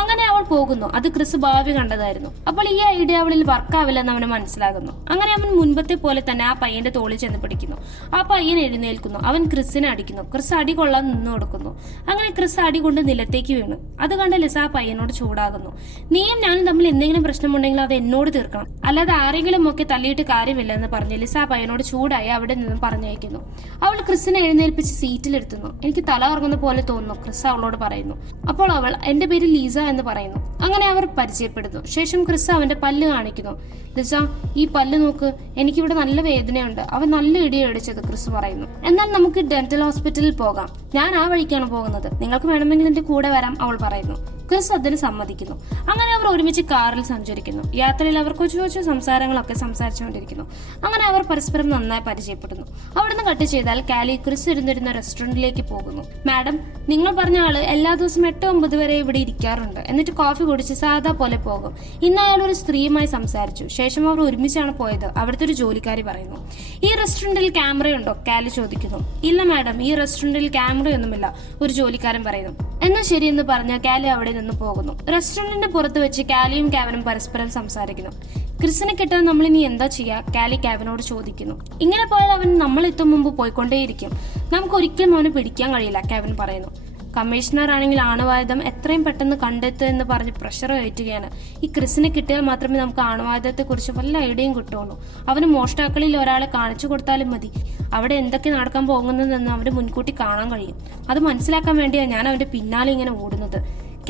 അങ്ങനെ അവൾ പോകുന്നു. അത് ക്രിസ് ഭാവി കണ്ടതായിരുന്നു. അപ്പോൾ ഈ ഐഡിയ അവളിൽ വർക്കാവില്ലെന്ന് അവന് മനസ്സിലാകുന്നു. അങ്ങനെ അവൻ മുൻപത്തെ പോലെ തന്നെ ആ പയ്യന്റെ തോളിൽ ചെന്ന് പിടിക്കുന്നു. ആ പയ്യൻ എഴുന്നേൽക്കുന്നു. അവൻ ക്രിസിനെ അടിക്കുന്നു. ക്രിസ് അടി കൊള്ളാൻ നിന്നു കൊടുക്കുന്നു. അങ്ങനെ ക്രിസ് അടി കൊണ്ട് നിലത്തേക്ക് വീണു. അത് കണ്ട ലിസ ആ പയ്യനോട് ചൂടാകുന്നു. നീയും ഞാനും തമ്മിൽ എന്തെങ്കിലും പ്രശ്നമുണ്ടെങ്കിൽ അത് എന്നോട് തീർക്കണം, അല്ലാതെ ആരെങ്കിലും ഒക്കെ തല്ലിയിട്ട് കാര്യമില്ല എന്ന് പറഞ്ഞ് ലിസ ആ പയ്യനോട് ചൂടായി അവിടെ നിന്നും പറഞ്ഞയക്കുന്നു. അവൾ ക്രിസിനെ എഴുന്നേൽപ്പിച്ച് സീറ്റിലിരുത്തുന്നു. എനിക്ക് തല കറങ്ങുന്ന പോലെ തോന്നുന്നു, ക്രിസ് അവളോട് പറയുന്നു. അപ്പോൾ അവൾ എന്റെ പേര് ലീസ എന്ന് പറയുന്നു. അങ്ങനെ അവർ പരിചയപ്പെടുന്നു. ശേഷം ക്രിസ് അവന്റെ പല്ല് കാണിക്കുന്നു. ലിസ, ഈ പല്ല് നോക്ക്, എനിക്കിവിടെ നല്ല വേദനയുണ്ട്. അവൻ നല്ല ഇടിയടിച്ചത്, ക്രിസ് പറയുന്നു. എന്നാൽ നമുക്ക് ഡെന്റൽ ഹോസ്പിറ്റലിൽ പോകാം. ഞാൻ ആ വഴിക്കാണ് പോകുന്നത്. നിങ്ങൾക്ക് വേണമെങ്കിൽ എന്റെ കൂടെ വരാം, അവൾ പറയുന്നു. ക്രിസ് അതിന് സമ്മതിക്കുന്നു. അങ്ങനെ അവർ ഒരുമിച്ച് കാറിൽ സഞ്ചരിക്കുന്നു. യാത്രയിൽ അവർ കൊച്ചു കൊച്ചു സംസാരങ്ങളൊക്കെ സംസാരിച്ചുകൊണ്ടിരിക്കുന്നു. അങ്ങനെ അവർ പരസ്പരം നന്നായി പരിചയപ്പെടുന്നു. അവിടുന്ന് കട്ട് ചെയ്താൽ കാലി ക്രിസ് ഇരുന്നിരുന്ന റെസ്റ്റോറന്റിലേക്ക് പോകുന്നു. മാഡം, നിങ്ങൾ പറഞ്ഞ ആള് എല്ലാ ദിവസവും 8-9 വരെ ഇവിടെ ഇരിക്കാറുണ്ട്. എന്നിട്ട് കോഫി കുടിച്ച് സാധാ പോലെ പോകും. ഇന്ന് അയാൾ ഒരു സ്ത്രീയുമായി സംസാരിച്ചു. ശേഷം അവർ ഒരുമിച്ചാണ് പോയത്, അവിടുത്തെ ഒരു ജോലിക്കാരി പറയുന്നു. ഈ റെസ്റ്റോറന്റിൽ ക്യാമറയുണ്ടോ? കാലി ചോദിക്കുന്നു. ഇല്ല മാഡം, ഈ റെസ്റ്റോറന്റിൽ ക്യാമറയൊന്നുമില്ല, ഒരു ജോലിക്കാരൻ പറയുന്നു. എന്നാ ശരിയെന്ന് പറഞ്ഞ കാലി അവിടെ നിന്ന് പോകുന്നു. റെസ്റ്റോറന്റിന്റെ പുറത്ത് വെച്ച് കാലിയും കാവനും പരസ്പരം സംസാരിക്കുന്നു. ക്രിസിനെ കിട്ടാൻ നമ്മൾ ഇനി എന്താ ചെയ്യാ? കാലി കാവനോട് ചോദിക്കുന്നു. ഇങ്ങനെ പോയാൽ അവൻ നമ്മൾ എത്തും മുമ്പ് പോയിക്കൊണ്ടേയിരിക്കും. നമുക്ക് ഒരിക്കലും അവന് പിടിക്കാൻ കഴിയില്ല, കാവൻ പറയുന്നു. കമ്മീഷണർ ആണെങ്കിൽ ആണവായുധം എത്രയും പെട്ടെന്ന് കണ്ടെത്തുക എന്ന് പറഞ്ഞ് പ്രഷർ കയറ്റുകയാണ്. ഈ ക്രിസിനെ കിട്ടിയാൽ മാത്രമേ നമുക്ക് ആണവായുധത്തെ കുറിച്ച് വല്ല ഐഡിയയും കിട്ടുള്ളൂ. അവന് മോഷ്ടാക്കളിൽ ഒരാളെ കാണിച്ചു കൊടുത്താലും മതി. അവിടെ എന്തൊക്കെ നടക്കാൻ പോകുന്നതെന്ന് അവന് മുൻകൂട്ടി കാണാൻ കഴിയും. അത് മനസ്സിലാക്കാൻ വേണ്ടിയാണ് ഞാൻ അവന്റെ പിന്നാലെ ഇങ്ങനെ ഓടുന്നത്.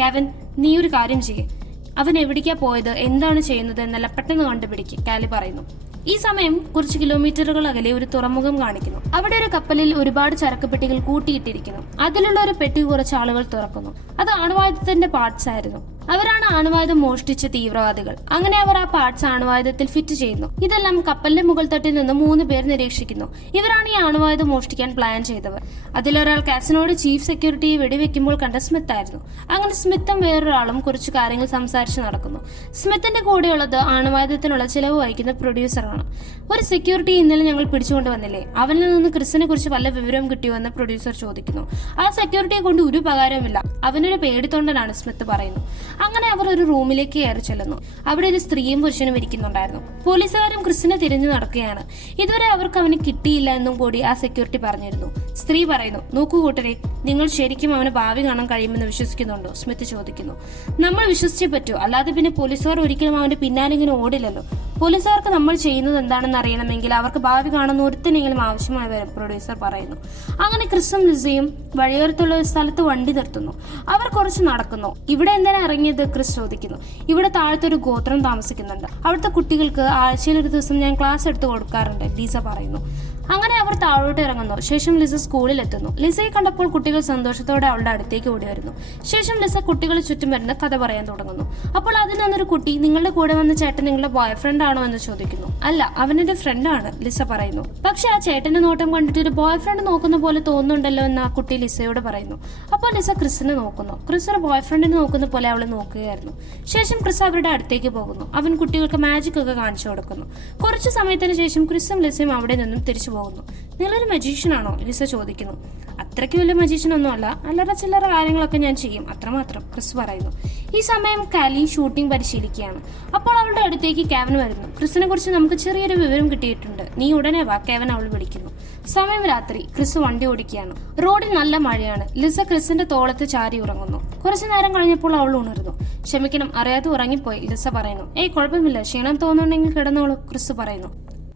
കെവിൻ, നീ ഒരു കാര്യം ചെയ്യേ. അവൻ എവിടേക്കാ പോയത്, എന്താണ് ചെയ്യുന്നത് എന്നെല്ലാം പെട്ടെന്ന് കണ്ടുപിടിക്കുക, കാലി പറയുന്നു. ഈ സമയം കുറച്ച് കിലോമീറ്ററുകൾ അകലെ ഒരു തുറമുഖം കാണിക്കുന്നു. അവിടെ ഒരു കപ്പലിൽ ഒരുപാട് ചരക്ക് പെട്ടികൾ കൂട്ടിയിട്ടിരിക്കുന്നു. അതിലുള്ള ഒരു പെട്ടി കുറച്ച് ആളുകൾ തുറക്കുന്നു. അത് അണുവായുധത്തിന്റെ പാർട്സ് ആയിരുന്നു. അവരാണ് അണുവായുധം മോഷ്ടിച്ച തീവ്രവാദികൾ. അങ്ങനെ അവർ ആ പാർട്സ് അണുവായുധത്തിൽ ഫിറ്റ് ചെയ്യുന്നു. ഇതെല്ലാം കപ്പലിന്റെ മുകൾ തട്ടിൽ നിന്ന് 3 പേർ നിരീക്ഷിക്കുന്നു. ഇവരാണ് ഈ അണുവായുധം മോഷ്ടിക്കാൻ പ്ലാൻ ചെയ്തവർ. അതിലൊരാൾ കാസിനോട് ചീഫ് സെക്യൂരിറ്റിയെ വെടിവെക്കുമ്പോൾ കണ്ട സ്മിത്ത് ആയിരുന്നു. അങ്ങനെ സ്മിത്തും വേറൊരാളും കുറച്ചു കാര്യങ്ങൾ സംസാരിച്ച് നടക്കുന്നു. സ്മിത്തിന്റെ കൂടെയുള്ളത് അണുവായുധത്തിനുള്ള ചിലവ് വഹിക്കുന്ന പ്രൊഡ്യൂസറാണ്. ഒരു സെക്യൂരിറ്റി ഇന്നലെ ഞങ്ങൾ പിടിച്ചുകൊണ്ടുവന്നില്ലേ, അവനിൽ നിന്ന് ക്രിസിനെ കുറിച്ച് വല്ല വിവരവും കിട്ടിയോ എന്ന് പ്രൊഡ്യൂസർ ചോദിക്കുന്നു. ആ സെക്യൂരിറ്റിയെ കൊണ്ട് ഒരു ഉപകാരവുമില്ല, അവനൊരു പേടിത്തൊണ്ടനാണ്, സ്മിത്ത് പറയുന്നു. അങ്ങനെ അവർ ഒരു റൂമിലേക്ക് കയറി ചെല്ലുന്നു. അവിടെ ഒരു സ്ത്രീയും പുരുഷനും ഇരിക്കുന്നുണ്ടായിരുന്നു. പോലീസുകാരും ക്രിസിനെ തിരിഞ്ഞു നടക്കുകയാണ്. ഇതുവരെ അവർക്ക് അവന് കിട്ടിയില്ല എന്നും കൂടി ആ സെക്യൂരിറ്റി പറഞ്ഞിരുന്നു. സ്ത്രീ പറയുന്നു, നോക്കൂ കൂട്ടരെ, നിങ്ങൾ ശരിക്കും അവന് ഭാവി കാണാൻ കഴിയുമെന്ന് വിശ്വസിക്കുന്നുണ്ടോ? സ്മിത്ത് ചോദിക്കുന്നു. നമ്മൾ വിശ്വസിച്ചേ പറ്റൂ, അല്ലാതെ പിന്നെ പോലീസുകാർ ഒരിക്കലും അവന്റെ പിന്നാലെ ഇങ്ങനെ ഓടില്ലല്ലോ. പോലീസുകാർക്ക് നമ്മൾ ചെയ്യുന്നത് എന്താണെന്ന് അറിയണമെങ്കിൽ അവർക്ക് ഭാവി കാണുന്ന ഒരുത്തിനെങ്കിലും ആവശ്യമായി വരും, പ്രൊഡ്യൂസർ പറയുന്നു. അങ്ങനെ ക്രിസും ലിസയും വഴിയോരത്തുള്ള ഒരു സ്ഥലത്ത് വണ്ടി നിർത്തുന്നു. അവർ കുറച്ച് നടക്കുന്നു. ഇവിടെ എന്തിനാ ഇറങ്ങിയത്, ക്രിസ് ചോദിക്കുന്നു. ഇവിടെ താഴത്തെ ഒരു ഗോത്രം താമസിക്കുന്നുണ്ട്. അവിടുത്തെ കുട്ടികൾക്ക് ആഴ്ചയിൽ ഒരു ദിവസം ഞാൻ ക്ലാസ് എടുത്ത് കൊടുക്കാറുണ്ട്, ലിസ പറയുന്നു. അങ്ങനെ അവർ താഴോട്ട് ഇറങ്ങുന്നു. ശേഷം ലിസ സ്കൂളിൽ എത്തുന്നു. ലിസയെ കണ്ടപ്പോൾ കുട്ടികൾ സന്തോഷത്തോടെ അവളുടെ അടുത്തേക്ക് ഓടി വരുന്നു. ശേഷം ലിസ കുട്ടികളെ ചുറ്റും വരുന്ന കഥ പറയാൻ തുടങ്ങുന്നു. അപ്പോൾ അതിൽ നിന്നൊരു കുട്ടി, നിങ്ങളുടെ കൂടെ വന്ന ചേട്ടൻ നിങ്ങളുടെ ബോയ് ഫ്രണ്ട് ആണോ എന്ന് ചോദിക്കുന്നു. അല്ല, അവനെന്റെ ഫ്രണ്ടാണ്, ലിസ പറയുന്നു. പക്ഷെ ആ ചേട്ടന്റെ നോട്ടം കണ്ടിട്ട് ഒരു ബോയ് ഫ്രണ്ട് നോക്കുന്ന പോലെ തോന്നുന്നുണ്ടല്ലോ എന്ന് ആ കുട്ടി ലിസയോട് പറയുന്നു. അപ്പോൾ ലിസ ക്രിസിനെ നോക്കുന്നു. ക്രിസ് ഒരു ബോയ് ഫ്രണ്ടിനെ നോക്കുന്ന പോലെ അവളെ നോക്കുകയായിരുന്നു. ശേഷം ക്രിസ് അവരുടെ അടുത്തേക്ക് പോകുന്നു. അവൻ കുട്ടികൾക്ക് മാജിക് ഒക്കെ കാണിച്ചു കൊടുക്കുന്നു. കുറച്ചു സമയത്തിന് ശേഷം ക്രിസും ലിസയും അവിടെ നിന്നും തിരിച്ചു പോകുന്നു. നിങ്ങളൊരു മജീഷ്യൻ ആണോ, ലിസ ചോദിക്കുന്നു. അത്രയ്ക്ക് വലിയ മജീഷ്യൻ ഒന്നും അല്ല, അല്ലറ ചില്ലറ കാര്യങ്ങളൊക്കെ ഞാൻ ചെയ്യും, അത്രമാത്രം, ക്രിസ് പറയുന്നു. ഈ സമയം കാലി ഷൂട്ടിംഗ് പരിശീലിക്കുകയാണ്. അപ്പോൾ അവളുടെ അടുത്തേക്ക് കെവിൻ വരുന്നു. ക്രിസിനെ കുറിച്ച് നമുക്ക് ചെറിയൊരു വിവരം കിട്ടിയിട്ടുണ്ട്, നീ ഉടനെ വാ, കെവിൻ അവൾ വിളിക്കുന്നു. സമയം രാത്രി. ക്രിസ് വണ്ടി ഓടിക്കുകയാണ്. റോഡിൽ നല്ല മഴയാണ്. ലിസ ക്രിസിന്റെ തോളത്ത് ചാരി ഉറങ്ങുന്നു. കുറച്ചു നേരം കഴിഞ്ഞപ്പോൾ അവൾ ഉണർന്നു. ക്ഷമിക്കണം, അറിയാതെ ഉറങ്ങിപ്പോയി, ലിസ പറയുന്നു. ഏയ് കുഴപ്പമില്ല, ക്ഷീണം തോന്നുന്നുണ്ടെങ്കിൽ കിടന്നോളൂ, ക്രിസ് പറയുന്നു.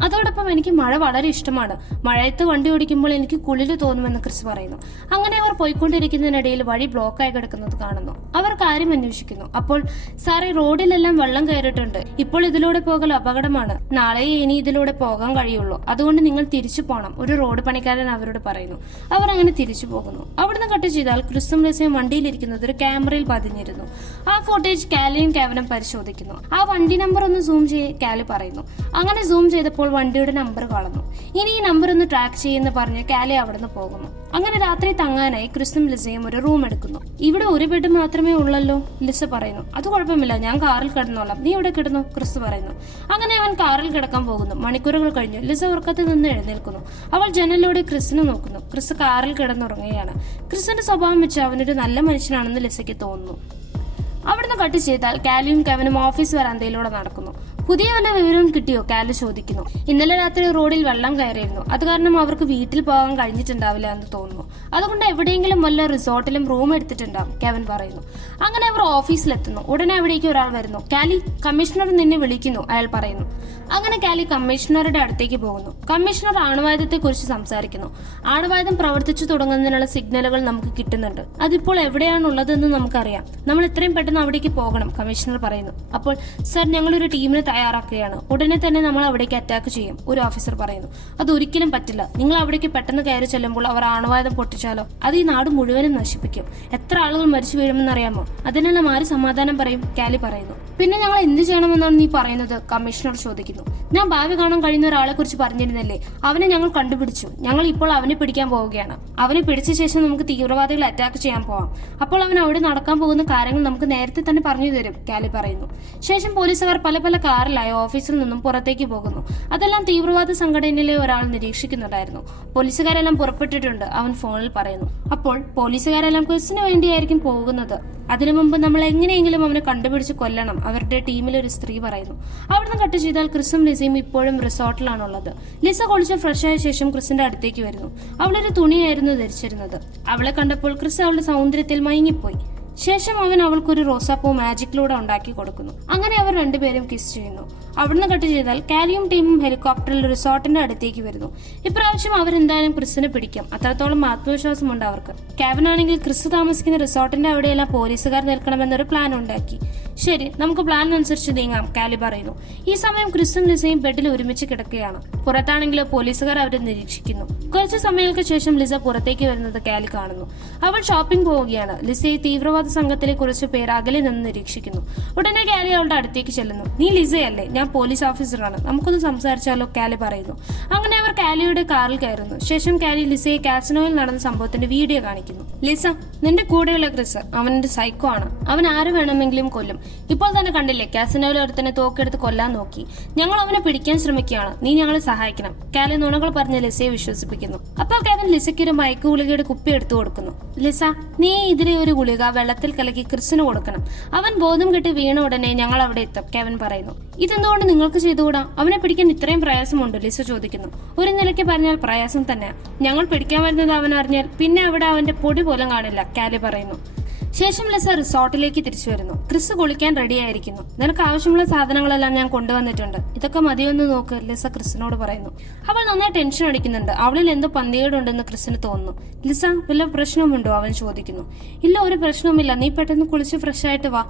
അതോടൊപ്പം എനിക്ക് മഴ വളരെ ഇഷ്ടമാണ്. മഴയത്ത് വണ്ടി ഓടിക്കുമ്പോൾ എനിക്ക് കുളിര് തോന്നുമെന്ന് ക്രിസ് പറയുന്നു. അങ്ങനെ അവർ പോയിക്കൊണ്ടിരിക്കുന്നതിനിടയിൽ വഴി ബ്ലോക്കായി കിടക്കുന്നത് കാണുന്നു. അവർ കാര്യം അന്വേഷിക്കുന്നു. അപ്പോൾ സാറേ, റോഡിലെല്ലാം വെള്ളം കയറിയിട്ടുണ്ട്. ഇപ്പോൾ ഇതിലൂടെ പോകൽ അപകടമാണ്. നാളെ ഇനി ഇതിലൂടെ പോകാൻ കഴിയുള്ളൂ. അതുകൊണ്ട് നിങ്ങൾ തിരിച്ചു പോകണം, ഒരു റോഡ് പണിക്കാരൻ അവരോട് പറയുന്നു. അവർ അങ്ങനെ തിരിച്ചു പോകുന്നു. അവിടുന്ന് കട്ട് ചെയ്താൽ ക്രിസും ലിസയും വണ്ടിയിലിരിക്കുന്നത് ഒരു ക്യാമറയിൽ പതിഞ്ഞിരുന്നു. ആ ഫുട്ടേജ് കാലിയും കെവിനും പരിശോധിക്കുന്നു. ആ വണ്ടി നമ്പർ ഒന്ന് സൂം ചെയ്യേ, കാലി പറയുന്നു. അങ്ങനെ സൂം ചെയ്തപ്പോൾ വണ്ടിയുടെ നമ്പർ കാണുന്നു. ഇനി ഈ നമ്പർ ഒന്ന് ട്രാക്ക് ചെയ്യുന്ന പറഞ്ഞ് കാലി അവിടുന്ന് പോകുന്നു. അങ്ങനെ രാത്രി തങ്ങാനായി ക്രിസും ലിസയും ഒരു റൂം എടുക്കുന്നു. ഇവിടെ ഒരു ബെഡ് മാത്രമേ ഉള്ളല്ലോ, ലിസ പറയുന്നു. അത് കുഴപ്പമില്ല, ഞാൻ കാറിൽ കിടന്നോളാം, നീ ഇവിടെ കിടന്നു, ക്രിസ് പറയുന്നു. അങ്ങനെ അവൻ കാറിൽ കിടക്കാൻ പോകുന്നു. മണിക്കൂറുകൾ കഴിഞ്ഞു. ലിസ ഉറക്കത്തിൽ നിന്ന് എഴുന്നേൽക്കുന്നു. അവൾ ജനലിലൂടെ ക്രിസിനെ നോക്കുന്നു. ക്രിസ് കാറിൽ കിടന്നുറങ്ങുകയാണ്. ക്രിസിന്റെ സ്വഭാവം വെച്ച് അവനൊരു നല്ല മനുഷ്യനാണെന്ന് ലിസയ്ക്ക് തോന്നുന്നു. അവിടുന്ന് കട്ട് ചെയ്താൽ കാലിയും കെവിനും ഓഫീസ് വരാന്തയിലൂടെ നടക്കുന്നു. പുതിയ വല്ല വിവരവും കിട്ടിയോ, കാലി ചോദിക്കുന്നു. ഇന്നലെ രാത്രി റോഡിൽ വെള്ളം കയറിയിരുന്നു. അത് കാരണം അവർക്ക് വീട്ടിൽ പോകാൻ കഴിഞ്ഞിട്ടുണ്ടാവില്ല എന്ന് തോന്നുന്നു. അതുകൊണ്ട് എവിടെയെങ്കിലും വല്ല റിസോർട്ടിലും റൂം എടുത്തിട്ടുണ്ടാവും, കെവിൻ പറയുന്നു. അങ്ങനെ അവർ ഓഫീസിലെത്തുന്നു. ഉടനെ അവിടേക്ക് ഒരാൾ വരുന്നു. കാലി, കമ്മീഷണർ നിന്നെ വിളിക്കുന്നു, അയാൾ പറയുന്നു. അങ്ങനെ കാലി കമ്മീഷണറുടെ അടുത്തേക്ക് പോകുന്നു. കമ്മീഷണർ ആണവായുധത്തെ കുറിച്ച് സംസാരിക്കുന്നു. ആണവായുധം പ്രവർത്തിച്ചു തുടങ്ങുന്നതിനുള്ള സിഗ്നലുകൾ നമുക്ക് കിട്ടുന്നുണ്ട്. അതിപ്പോൾ എവിടെയാണുള്ളതെന്ന് നമുക്കറിയാം. നമ്മൾ എത്രയും പെട്ടെന്ന് അവിടേക്ക് പോകണം, കമ്മീഷണർ പറയുന്നു. അപ്പോൾ സർ, ഞങ്ങളൊരു ടീമിനെ തയ്യാറാക്കുകയാണ്. ഉടനെ തന്നെ നമ്മൾ അവിടേക്ക് അറ്റാക്ക് ചെയ്യും, ഒരു ഓഫീസർ പറയുന്നു. അതൊരിക്കലും പറ്റില്ല. നിങ്ങൾ അവിടേക്ക് പെട്ടെന്ന് കയറി ചെല്ലുമ്പോൾ അവർ ആണവായുധം പൊട്ടിച്ചാലോ, അത് ഈ നാട് മുഴുവനും നശിപ്പിക്കും. എത്ര ആളുകൾ മരിച്ചു വീഴുമെന്ന് അറിയാമോ? അതിനെല്ലാം ആര് സമാധാനം പറയും, കാലി പറയുന്നു. പിന്നെ ഞങ്ങൾ എന്ത് ചെയ്യണമെന്നാണ് നീ പറയുന്നത്, കമ്മീഷണർ ചോദിക്കുന്നു. ഞാൻ ഭാവി കാണാൻ കഴിയുന്ന ഒരാളെ കുറിച്ച് പറഞ്ഞിരുന്നല്ലേ, അവനെ ഞങ്ങൾ കണ്ടുപിടിച്ചു. ഞങ്ങൾ ഇപ്പോൾ അവനെ പിടിക്കാൻ പോവുകയാണ്. അവനെ പിടിച്ച ശേഷം നമുക്ക് തീവ്രവാദികളെ അറ്റാക്ക് ചെയ്യാൻ പോവാം. അപ്പോൾ അവൻ അവിടെ നടക്കാൻ പോകുന്ന കാര്യങ്ങൾ നമുക്ക് നേരത്തെ തന്നെ പറഞ്ഞു തരും, കാലി പറയുന്നു. ശേഷം പോലീസുകാർ പല പല കാറിലായി ഓഫീസിൽ നിന്നും പുറത്തേക്ക് പോകുന്നു. അതെല്ലാം തീവ്രവാദ സംഘടനയിലെ ഒരാൾ നിരീക്ഷിക്കുന്നുണ്ടായിരുന്നു. പോലീസുകാരെല്ലാം പുറപ്പെട്ടിട്ടുണ്ട്, അവൻ ഫോണിൽ പറയുന്നു. അപ്പോൾ പോലീസുകാരെല്ലാം ക്വിസിന് വേണ്ടിയായിരിക്കും പോകുന്നത്. അതിനു മുമ്പ് നമ്മൾ എങ്ങനെയെങ്കിലും അവനെ കണ്ടുപിടിച്ച് കൊല്ലണം, അവരുടെ ടീമിലെ ഒരു സ്ത്രീ പറയുന്നു. അവിടുന്ന് കട്ട് ചെയ്താൽ ക്രിസും ലിസയും ഇപ്പോഴും റിസോർട്ടിലാണുള്ളത്. ലിസ കുളിച്ച് ഫ്രഷ് ആയ ശേഷം ക്രിസിന്റെ അടുത്തേക്ക് വരുന്നു. അവളൊരു തുണിയായിരുന്നു ധരിച്ചിരുന്നത്. അവളെ കണ്ടപ്പോൾ ക്രിസ് അവളുടെ സൗന്ദര്യത്തിൽ മയങ്ങിപ്പോയി. ശേഷം അവൻ അവൾക്കൊരു റോസാപ്പൂ മാജിക്കിലൂടെ ഉണ്ടാക്കി കൊടുക്കുന്നു. അങ്ങനെ അവർ രണ്ടുപേരും കിസ് ചെയ്യുന്നു. അവിടുന്ന് കട്ട് ചെയ്താൽ കാലിയും ടീമും ഹെലികോപ്റ്ററിൽ റിസോർട്ടിന്റെ അടുത്തേക്ക് വരുന്നു. ഇപ്രാവശ്യം അവരെന്തായാലും ക്രിസിനെ പിടിക്കും, അത്രത്തോളം ആത്മവിശ്വാസമുണ്ട് അവർക്ക്. കാവൻ ആണെങ്കിൽ ക്രിസ് താമസിക്കുന്ന റിസോർട്ടിന്റെ അവിടെയെല്ലാം പോലീസുകാർ നിൽക്കണമെന്നൊരു പ്ലാൻ ഉണ്ടാക്കി. ശരി, നമുക്ക് പ്ലാൻ അനുസരിച്ച് നീങ്ങാം, കാലി പറയുന്നു. ഈ സമയം ക്രിസും ലിസയും ബെഡിൽ ഒരുമിച്ച് കിടക്കുകയാണ്. പുറത്താണെങ്കിലോ പോലീസുകാർ അവരെ നിരീക്ഷിക്കുന്നു. കുറച്ചു സമയങ്ങൾക്ക് ശേഷം ലിസ പുറത്തേക്ക് വരുന്നത് കാലി കാണുന്നു. അവൾ ഷോപ്പിംഗ് പോവുകയാണ്. ലിസയെ തീവ്രവാദ സംഘത്തിലെ കുറച്ചു പേർ അകലെ നിന്ന് നിരീക്ഷിക്കുന്നു. ഉടനെ കാലി അവളുടെ അടുത്തേക്ക് ചെല്ലുന്നു. നീ ലിസയല്ലേ? ഞാൻ പോലീസ് ഓഫീസറാണ്, നമുക്കൊന്ന് സംസാരിച്ചാലോ, കാലി പറയുന്നു. അങ്ങനെ അവർ കാലിയുടെ കാറിൽ കയറുന്നു. ശേഷം കാലി ലിസയെ കാസിനോയിൽ നടന്ന സംഭവത്തിന്റെ വീഡിയോ കാണിക്കുന്നു. ലിസ, നിന്റെ കൂടെയുള്ള ക്രിസ് അവന്റെ സൈക്കോ ആണ്, അവൻ ആര് വേണമെങ്കിലും കൊല്ലും. ഇപ്പോൾ തന്നെ കണ്ടില്ലേ, കാസിനോയിൽ ഒരുത്തനെ തോക്കെടുത്ത് കൊല്ലാൻ നോക്കി. ഞങ്ങൾ അവനെ പിടിക്കാൻ ശ്രമിക്കുകയാണ്, നീ ഞങ്ങളെ സഹായിക്കണം. കാലി നുണകൾ പറഞ്ഞ് ലിസയെ വിശ്വസിപ്പിക്കുന്നു. അപ്പോൾ കാവൻ ലിസയ്ക്ക് ഒരു മയക്കു ഗുളികയുടെ കുപ്പി എടുത്തു കൊടുക്കുന്നു. ലിസ, നീ ഇതിലെ ഒരു ഗുളിക വെള്ളത്തിൽ കലക്കി ക്രിസിന് കൊടുക്കണം. അവൻ ബോധം കെട്ട് വീണ ഉടനെ ഞങ്ങൾ അവിടെ എത്തും, കാവൻ പറയുന്നു. ഇതെന്തുകൊണ്ട് നിങ്ങൾക്ക് ചെയ്തുകൂടാ? അവനെ പിടിക്കാൻ ഇത്രയും പ്രയാസമുണ്ടോ? ലിസ ചോദിക്കുന്നു. ഒരു നിലയ്ക്ക് പറഞ്ഞാൽ പ്രയാസം തന്നെയാ. ഞങ്ങൾ പിടിക്കാൻ വരുന്നത് അവൻ അറിഞ്ഞാൽ പിന്നെ അവിടെ അവന്റെ പൊടി പോലും കാണില്ല, കാലി പറയുന്നു. ശേഷം ലിസ റിസോർട്ടിലേക്ക് തിരിച്ചു വരുന്നു. ക്രിസ് കുളിക്കാൻ റെഡിയായിരിക്കുന്നു. നിനക്ക് ആവശ്യമുള്ള സാധനങ്ങളെല്ലാം ഞാൻ കൊണ്ടുവന്നിട്ടുണ്ട്, ഇതൊക്കെ മതിയൊന്ന് നോക്ക്, ലിസ ക്രിസിനോട് പറയുന്നു. അവൾ നന്നായി ടെൻഷൻ അടിക്കുന്നുണ്ട്. അവളിൽ എന്തോ പന്തികേടുണ്ടെന്ന് ക്രിസിന് തോന്നുന്നു. ലിസ, വല്ല പ്രശ്നവുമുണ്ടോ? അവൻ ചോദിക്കുന്നു. ഇല്ല, ഒരു പ്രശ്നവുമില്ല, നീ പെട്ടെന്ന് കുളിച്ച് ഫ്രഷ് ആയിട്ട് വാ.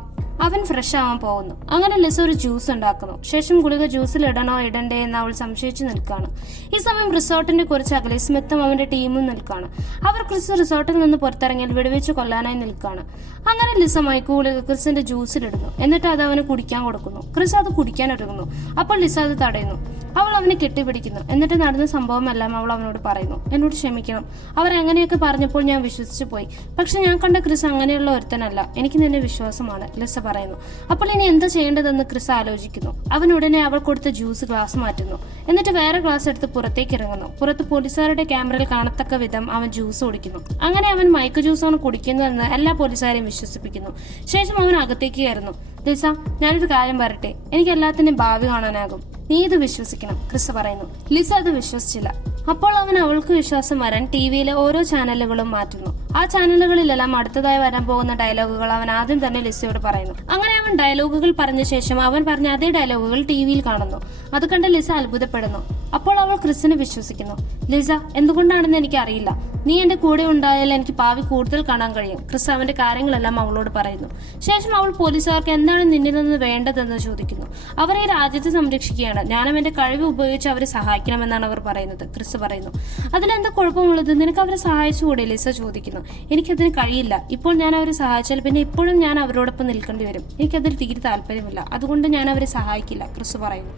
അവൻ ഫ്രഷ് ആവാൻ പോകുന്നു. അങ്ങനെ ലിസ ഒരു ജ്യൂസ് ഉണ്ടാക്കുന്നു. ശേഷം ഗുളിക ജ്യൂസിൽ ഇടണോ ഇടണ്ടേ എന്ന് അവൾ സംശയിച്ചു നിൽക്കുകയാണ്. ഈ സമയം റിസോർട്ടിന്റെ കുറച്ച് അകലെ സ്മിത്തും അവന്റെ ടീമും നിൽക്കുകയാണ്. അവർ ക്രിസ് റിസോർട്ടിൽ നിന്ന് പുറത്തിറങ്ങിയാൽ വെടിവെച്ച് കൊല്ലാനായി നിൽക്കുകയാണ്. അങ്ങനെ ലിസ മയക്കു ഗുളിക ക്രിസിന്റെ ജ്യൂസിലിടുന്നു. എന്നിട്ട് അത് അവന് കുടിക്കാൻ കൊടുക്കുന്നു. ക്രിസ് അത് കുടിക്കാൻ ഒരുങ്ങുന്നു. അപ്പോൾ ലിസ അത് തടയുന്നു. അവൾ അവനെ കെട്ടിപ്പിടിക്കുന്നു. എന്നിട്ട് നടന്ന സംഭവമെല്ലാം അവൾ അവനോട് പറയുന്നു. എന്നോട് ക്ഷമിക്കണം, അവർ എങ്ങനെയൊക്കെ പറഞ്ഞപ്പോൾ ഞാൻ വിശ്വസിച്ചു പോയി. പക്ഷെ ഞാൻ കണ്ട ക്രിസ് അങ്ങനെയുള്ള ഒരുത്തനല്ല, എനിക്ക് നിന്നെ വിശ്വാസമാണ്, ലിസ പറയുന്നു. അപ്പോൾ ഇനി എന്താ ചെയ്യേണ്ടതെന്ന് ക്രിസ് ആലോചിക്കുന്നു. അവൻ ഉടനെ അവൾ കൊടുത്ത ജ്യൂസ് ഗ്ലാസ് മാറ്റുന്നു. എന്നിട്ട് വേറെ ഗ്ലാസ് എടുത്ത് പുറത്തേക്ക് ഇറങ്ങുന്നു. പുറത്ത് പോലീസുകാരുടെ ക്യാമറയിൽ കാണത്തക്ക വിധം അവൻ ജ്യൂസ് കുടിക്കുന്നു. അങ്ങനെ അവൻ മയക്ക് ജ്യൂസാണ് കുടിക്കുന്നതെന്ന് എല്ലാ പോലീസുകാരെയും വിശ്വസിപ്പിക്കുന്നു. ശേഷം അവൻ അകത്തേക്ക് കയറുന്നു. ലിസ, ഞാനൊരു കാര്യം പറയട്ടെ, എനിക്ക് എല്ലാത്തിന്റെയും ഭാവി കാണാനാകും, നീ ഇത് വിശ്വസിക്കണം, ക്രിസ് പറയുന്നു. ലിസ അത് വിശ്വസിച്ചില്ല. അപ്പോൾ അവൻ അവൾക്ക് വിശ്വാസം വരാൻ ടിവിയിലെ ഓരോ ചാനലുകളും മാറ്റുന്നു. ആ ചാനലുകളിലെല്ലാം അടുത്തതായി വരാൻ പോകുന്ന ഡയലോഗുകൾ അവൻ ആദ്യം തന്നെ ലിസയോട് പറയുന്നു. അങ്ങനെ അവൻ ഡയലോഗുകൾ പറഞ്ഞ ശേഷം അവൻ പറഞ്ഞ അതേ ഡയലോഗുകൾ ടിവിയിൽ കാണുന്നു. അത് കണ്ട് ലിസ അത്ഭുതപ്പെടുന്നു. അപ്പോൾ അവൾ ക്രിസിനെ വിശ്വസിക്കുന്നു. ലിസ, എന്തുകൊണ്ടാണെന്ന് എനിക്ക് അറിയില്ല, നീ എന്റെ കൂടെ ഉണ്ടായാൽ എനിക്ക് ഭാവി കൂടുതൽ കാണാൻ കഴിയും, ക്രിസ് അവന്റെ കാര്യങ്ങളെല്ലാം അവളോട് പറയുന്നു. ശേഷം അവൾ പോലീസുകാർക്ക് എന്താണ് നിന്നിൽ നിന്ന് വേണ്ടതെന്ന് ചോദിക്കുന്നു. അവർ ഈ രാജ്യത്തെ സംരക്ഷിക്കുകയാണ്, ഞാനും എന്റെ കഴിവ് ഉപയോഗിച്ച് അവരെ സഹായിക്കണമെന്നാണ് അവർ പറയുന്നത്, ക്രിസ് പറയുന്നു. അതിലെന്താ കുഴപ്പമുള്ളത്? നിനക്ക് അവരെ സഹായിച്ചുകൂടെ? ലിസ ചോദിക്കുന്നു. എനിക്കതിന് കഴിയില്ല. ഇപ്പോൾ ഞാൻ അവരെ സഹായിച്ചാൽ പിന്നെ ഇപ്പോഴും ഞാൻ അവരോടൊപ്പം നിൽക്കേണ്ടി വരും. എനിക്കതിൽ തീരെ താല്പര്യമില്ല, അതുകൊണ്ട് ഞാൻ അവരെ സഹായിക്കില്ല, ക്രിസ് പറയുന്നു.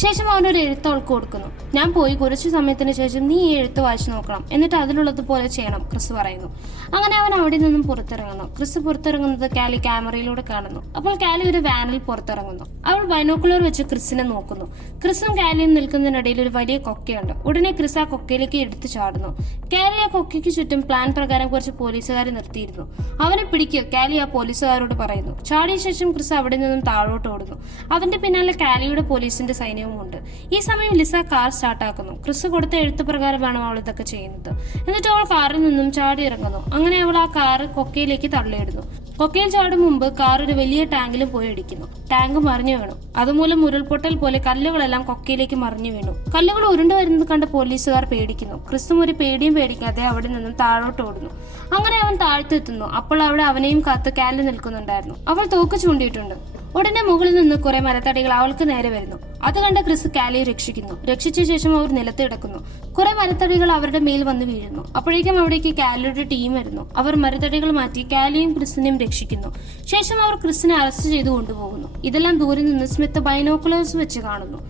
ശേഷം അവനൊരു എഴുത്ത് അവൾക്ക് കൊടുക്കുന്നു. ഞാൻ പോയി കുറച്ചു സമയത്തിന് ശേഷം നീ ഈ എഴുത്ത് വായിച്ചു നോക്കണം, എന്നിട്ട് അതിലുള്ളതുപോലെ ചെയ്യണം, ക്രിസ് പറയുന്നു. അങ്ങനെ അവൻ അവിടെ നിന്നും പുറത്തിറങ്ങുന്നു. ക്രിസ് പുറത്തിറങ്ങുന്നത് കാലി ക്യാമറയിലൂടെ കാണുന്നു. അപ്പോൾ കാലി ഒരു വാനിൽ പുറത്തിറങ്ങുന്നു. അവൾ ബൈനോക്കുലർ വെച്ച് ക്രിസിനെ നോക്കുന്നു. ക്രിസും കാലിയും നിൽക്കുന്നതിനിടയിൽ ഒരു വലിയ കൊക്കയുണ്ട്. ഉടനെ ക്രിസ് ആ കൊക്കയിലേക്ക് എടുത്തു ചാടുന്നു. കാലി ആ കൊക്കയ്ക്ക് ചുറ്റും പ്ലാൻ പ്രകാരം കുറച്ച് പോലീസുകാരെ നിർത്തിയിരുന്നു. അവനെ പിടിക്കുക, കാലി ആ പോലീസുകാരോട് പറയുന്നു. ചാടിയ ശേഷം ക്രിസ് അവിടെ നിന്നും താഴോട്ട് ഓടുന്നു. അവന്റെ പിന്നാലെ കാലിയുടെ പോലീസിന്റെ സൈന്യവും ഉണ്ട്. ഈ സമയം ലിസ കാർ സ്റ്റാർട്ടാക്കുന്നു. ക്രിസ് കൊടുത്ത എഴുത്ത് പ്രകാരമാണ് അവൾ ഇതൊക്കെ ചെയ്യുന്നത്. എന്നിട്ട് അവൾ കാറിൽ നിന്നും ചാടി ഇറങ്ങുന്നു. അങ്ങനെ അവൾ ആ കാറ് കൊക്കയിലേക്ക് തള്ളിയിടുന്നു. കൊക്കയിൽ ചാടും മുമ്പ് കാർ ഒരു വലിയ ടാങ്കിലും പോയി ഇടിക്കുന്നു. ടാങ്ക് മറിഞ്ഞു വീണു. അതുമൂലം ഉരുൾപൊട്ടൽ പോലെ കല്ലുകളെല്ലാം കൊക്കയിലേക്ക് മറിഞ്ഞു വീണു. കല്ലുകൾ ഉരുണ്ടു വരുന്നത് കണ്ട് പോലീസുകാർ പേടിക്കുന്നു. ക്രിസ്തും ഒരു പേടിയും പേടിക്കാതെ അവിടെ നിന്നും താഴോട്ട് ഓടുന്നു. അങ്ങനെ അവൻ താഴ്ത്തെത്തുന്നു. അപ്പോൾ അവിടെ അവനെയും കാത്ത് കാലി നിൽക്കുന്നുണ്ടായിരുന്നു. അവൾ തോക്ക് ചൂണ്ടിയിട്ടുണ്ട്. ഉടനെ മുകളിൽ നിന്ന് കുറെ മരത്തടികൾ അവൾക്ക് നേരെ വരുന്നു. അത് കണ്ട ക്രിസ് കാലിയെ രക്ഷിക്കുന്നു. രക്ഷിച്ച ശേഷം അവർ നിലത്ത് കിടക്കുന്നു. കുറെ മരത്തടികൾ അവരുടെ മേൽ വന്ന് വീഴുന്നു. അപ്പോഴേക്കും അവിടേക്ക് കാലിയുടെ ടീം വരുന്നു. അവർ മരത്തടികൾ മാറ്റി കാലിയും ക്രിസിനെയും രക്ഷിക്കുന്നു. ശേഷം അവർ ക്രിസിനെ അറസ്റ്റ് ചെയ്ത് കൊണ്ടുപോകുന്നു. ഇതെല്ലാം ദൂരെ നിന്ന് സ്മിത്ത് ബൈനോക്കുലേഴ്സ് വെച്ച് കാണുന്നു.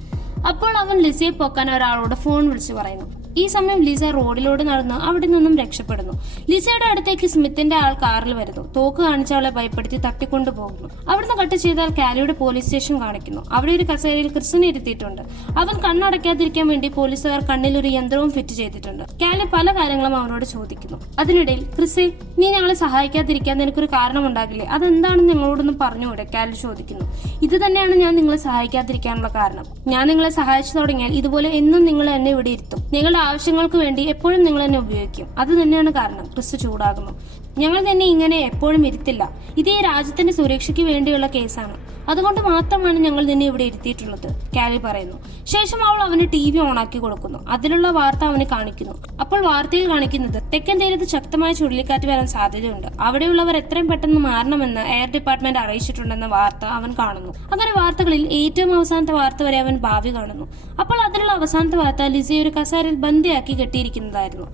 അപ്പോൾ അവൻ ലിസയെ പൊക്കാൻ ഒരാളോട് ഫോൺ വിളിച്ചു പറയുന്നു. ഈ സമയം ലിസ റോഡിലൂടെ നടന്ന് അവിടെ നിന്നും രക്ഷപ്പെടുന്നു. ലിസയുടെ അടുത്തേക്ക് സ്മിത്തിന്റെ ആൾ കാറിൽ വരുന്നു. തോക്ക് കാണിച്ച അവളെ ഭയപ്പെടുത്തി തട്ടിക്കൊണ്ടു പോകുന്നു. അവിടുന്ന് കട്ട് ചെയ്താൽ കാലിയുടെ പോലീസ് സ്റ്റേഷൻ കാണിക്കുന്നു. അവിടെ ഒരു കസേരയിൽ ക്രിസിനെ ഇരുത്തിയിട്ടുണ്ട്. അവൻ കണ്ണടയ്ക്കാതിരിക്കാൻ വേണ്ടി പോലീസുകാർ കണ്ണിൽ ഒരു യന്ത്രവും ഫിറ്റ് ചെയ്തിട്ടുണ്ട്. കാലി പല കാര്യങ്ങളും അവനോട് ചോദിക്കുന്നു. അതിനിടയിൽ ക്രിസെ, നീ ഞങ്ങളെ സഹായിക്കാതിരിക്കാൻ നിനക്കൊരു കാരണമുണ്ടാകില്ലേ? അതെന്താണെന്ന് ഞങ്ങളോടൊന്നും പറഞ്ഞുകൂടെ? കാലി ചോദിക്കുന്നു. ഇത് തന്നെയാണ് ഞാൻ നിങ്ങളെ സഹായിക്കാതിരിക്കാനുള്ള കാരണം. ഞാൻ നിങ്ങളെ സഹായിച്ചു തുടങ്ങിയാൽ ഇതുപോലെ എന്നും നിങ്ങൾ എന്നെ ഇവിടെ ഇരുത്തും. നിങ്ങളുടെ ആവശ്യങ്ങൾക്ക് വേണ്ടി എപ്പോഴും നിങ്ങൾ എന്നെ ഉപയോഗിക്കും. അത് തന്നെയാണ് കാരണം. ക്രിസ് ചൂടാകുന്നു. ഞങ്ങൾ തന്നെ ഇങ്ങനെ എപ്പോഴും ഇരുത്തില്ല. ഇത് ഈ രാജ്യത്തിന്റെ സുരക്ഷയ്ക്ക് വേണ്ടിയുള്ള കേസാണ്. അതുകൊണ്ട് മാത്രമാണ് ഞങ്ങൾ നിന്നെ ഇവിടെ ഇരുത്തിയിട്ടുള്ളത്, കാലി പറയുന്നു. ശേഷം അവൾ അവന് TV ഓണാക്കി കൊടുക്കുന്നു. അതിലുള്ള വാർത്ത അവന് കാണിക്കുന്നു. അപ്പോൾ വാർത്തയിൽ കാണിക്കുന്നത് തെക്കൻ തീരത്ത് ശക്തമായ ചുഴലിക്കാറ്റ് വരാൻ സാധ്യതയുണ്ട്. അവിടെയുള്ളവർ എത്രയും പെട്ടെന്ന് മാറണമെന്ന് എയർ ഡിപ്പാർട്ട്മെന്റ് അറിയിച്ചിട്ടുണ്ടെന്ന വാർത്ത അവൻ കാണുന്നു. അങ്ങനെ വാർത്തകളിൽ ഏറ്റവും അവസാനത്തെ വാർത്ത വരെ അവൻ ഭാവി കാണുന്നു. അപ്പോൾ അതിലുള്ള അവസാനത്തെ വാർത്ത ലിസയെ ഒരു കസേരയിൽ ബന്ദിയാക്കി കെട്ടിയിരിക്കുന്നതായിരുന്നു.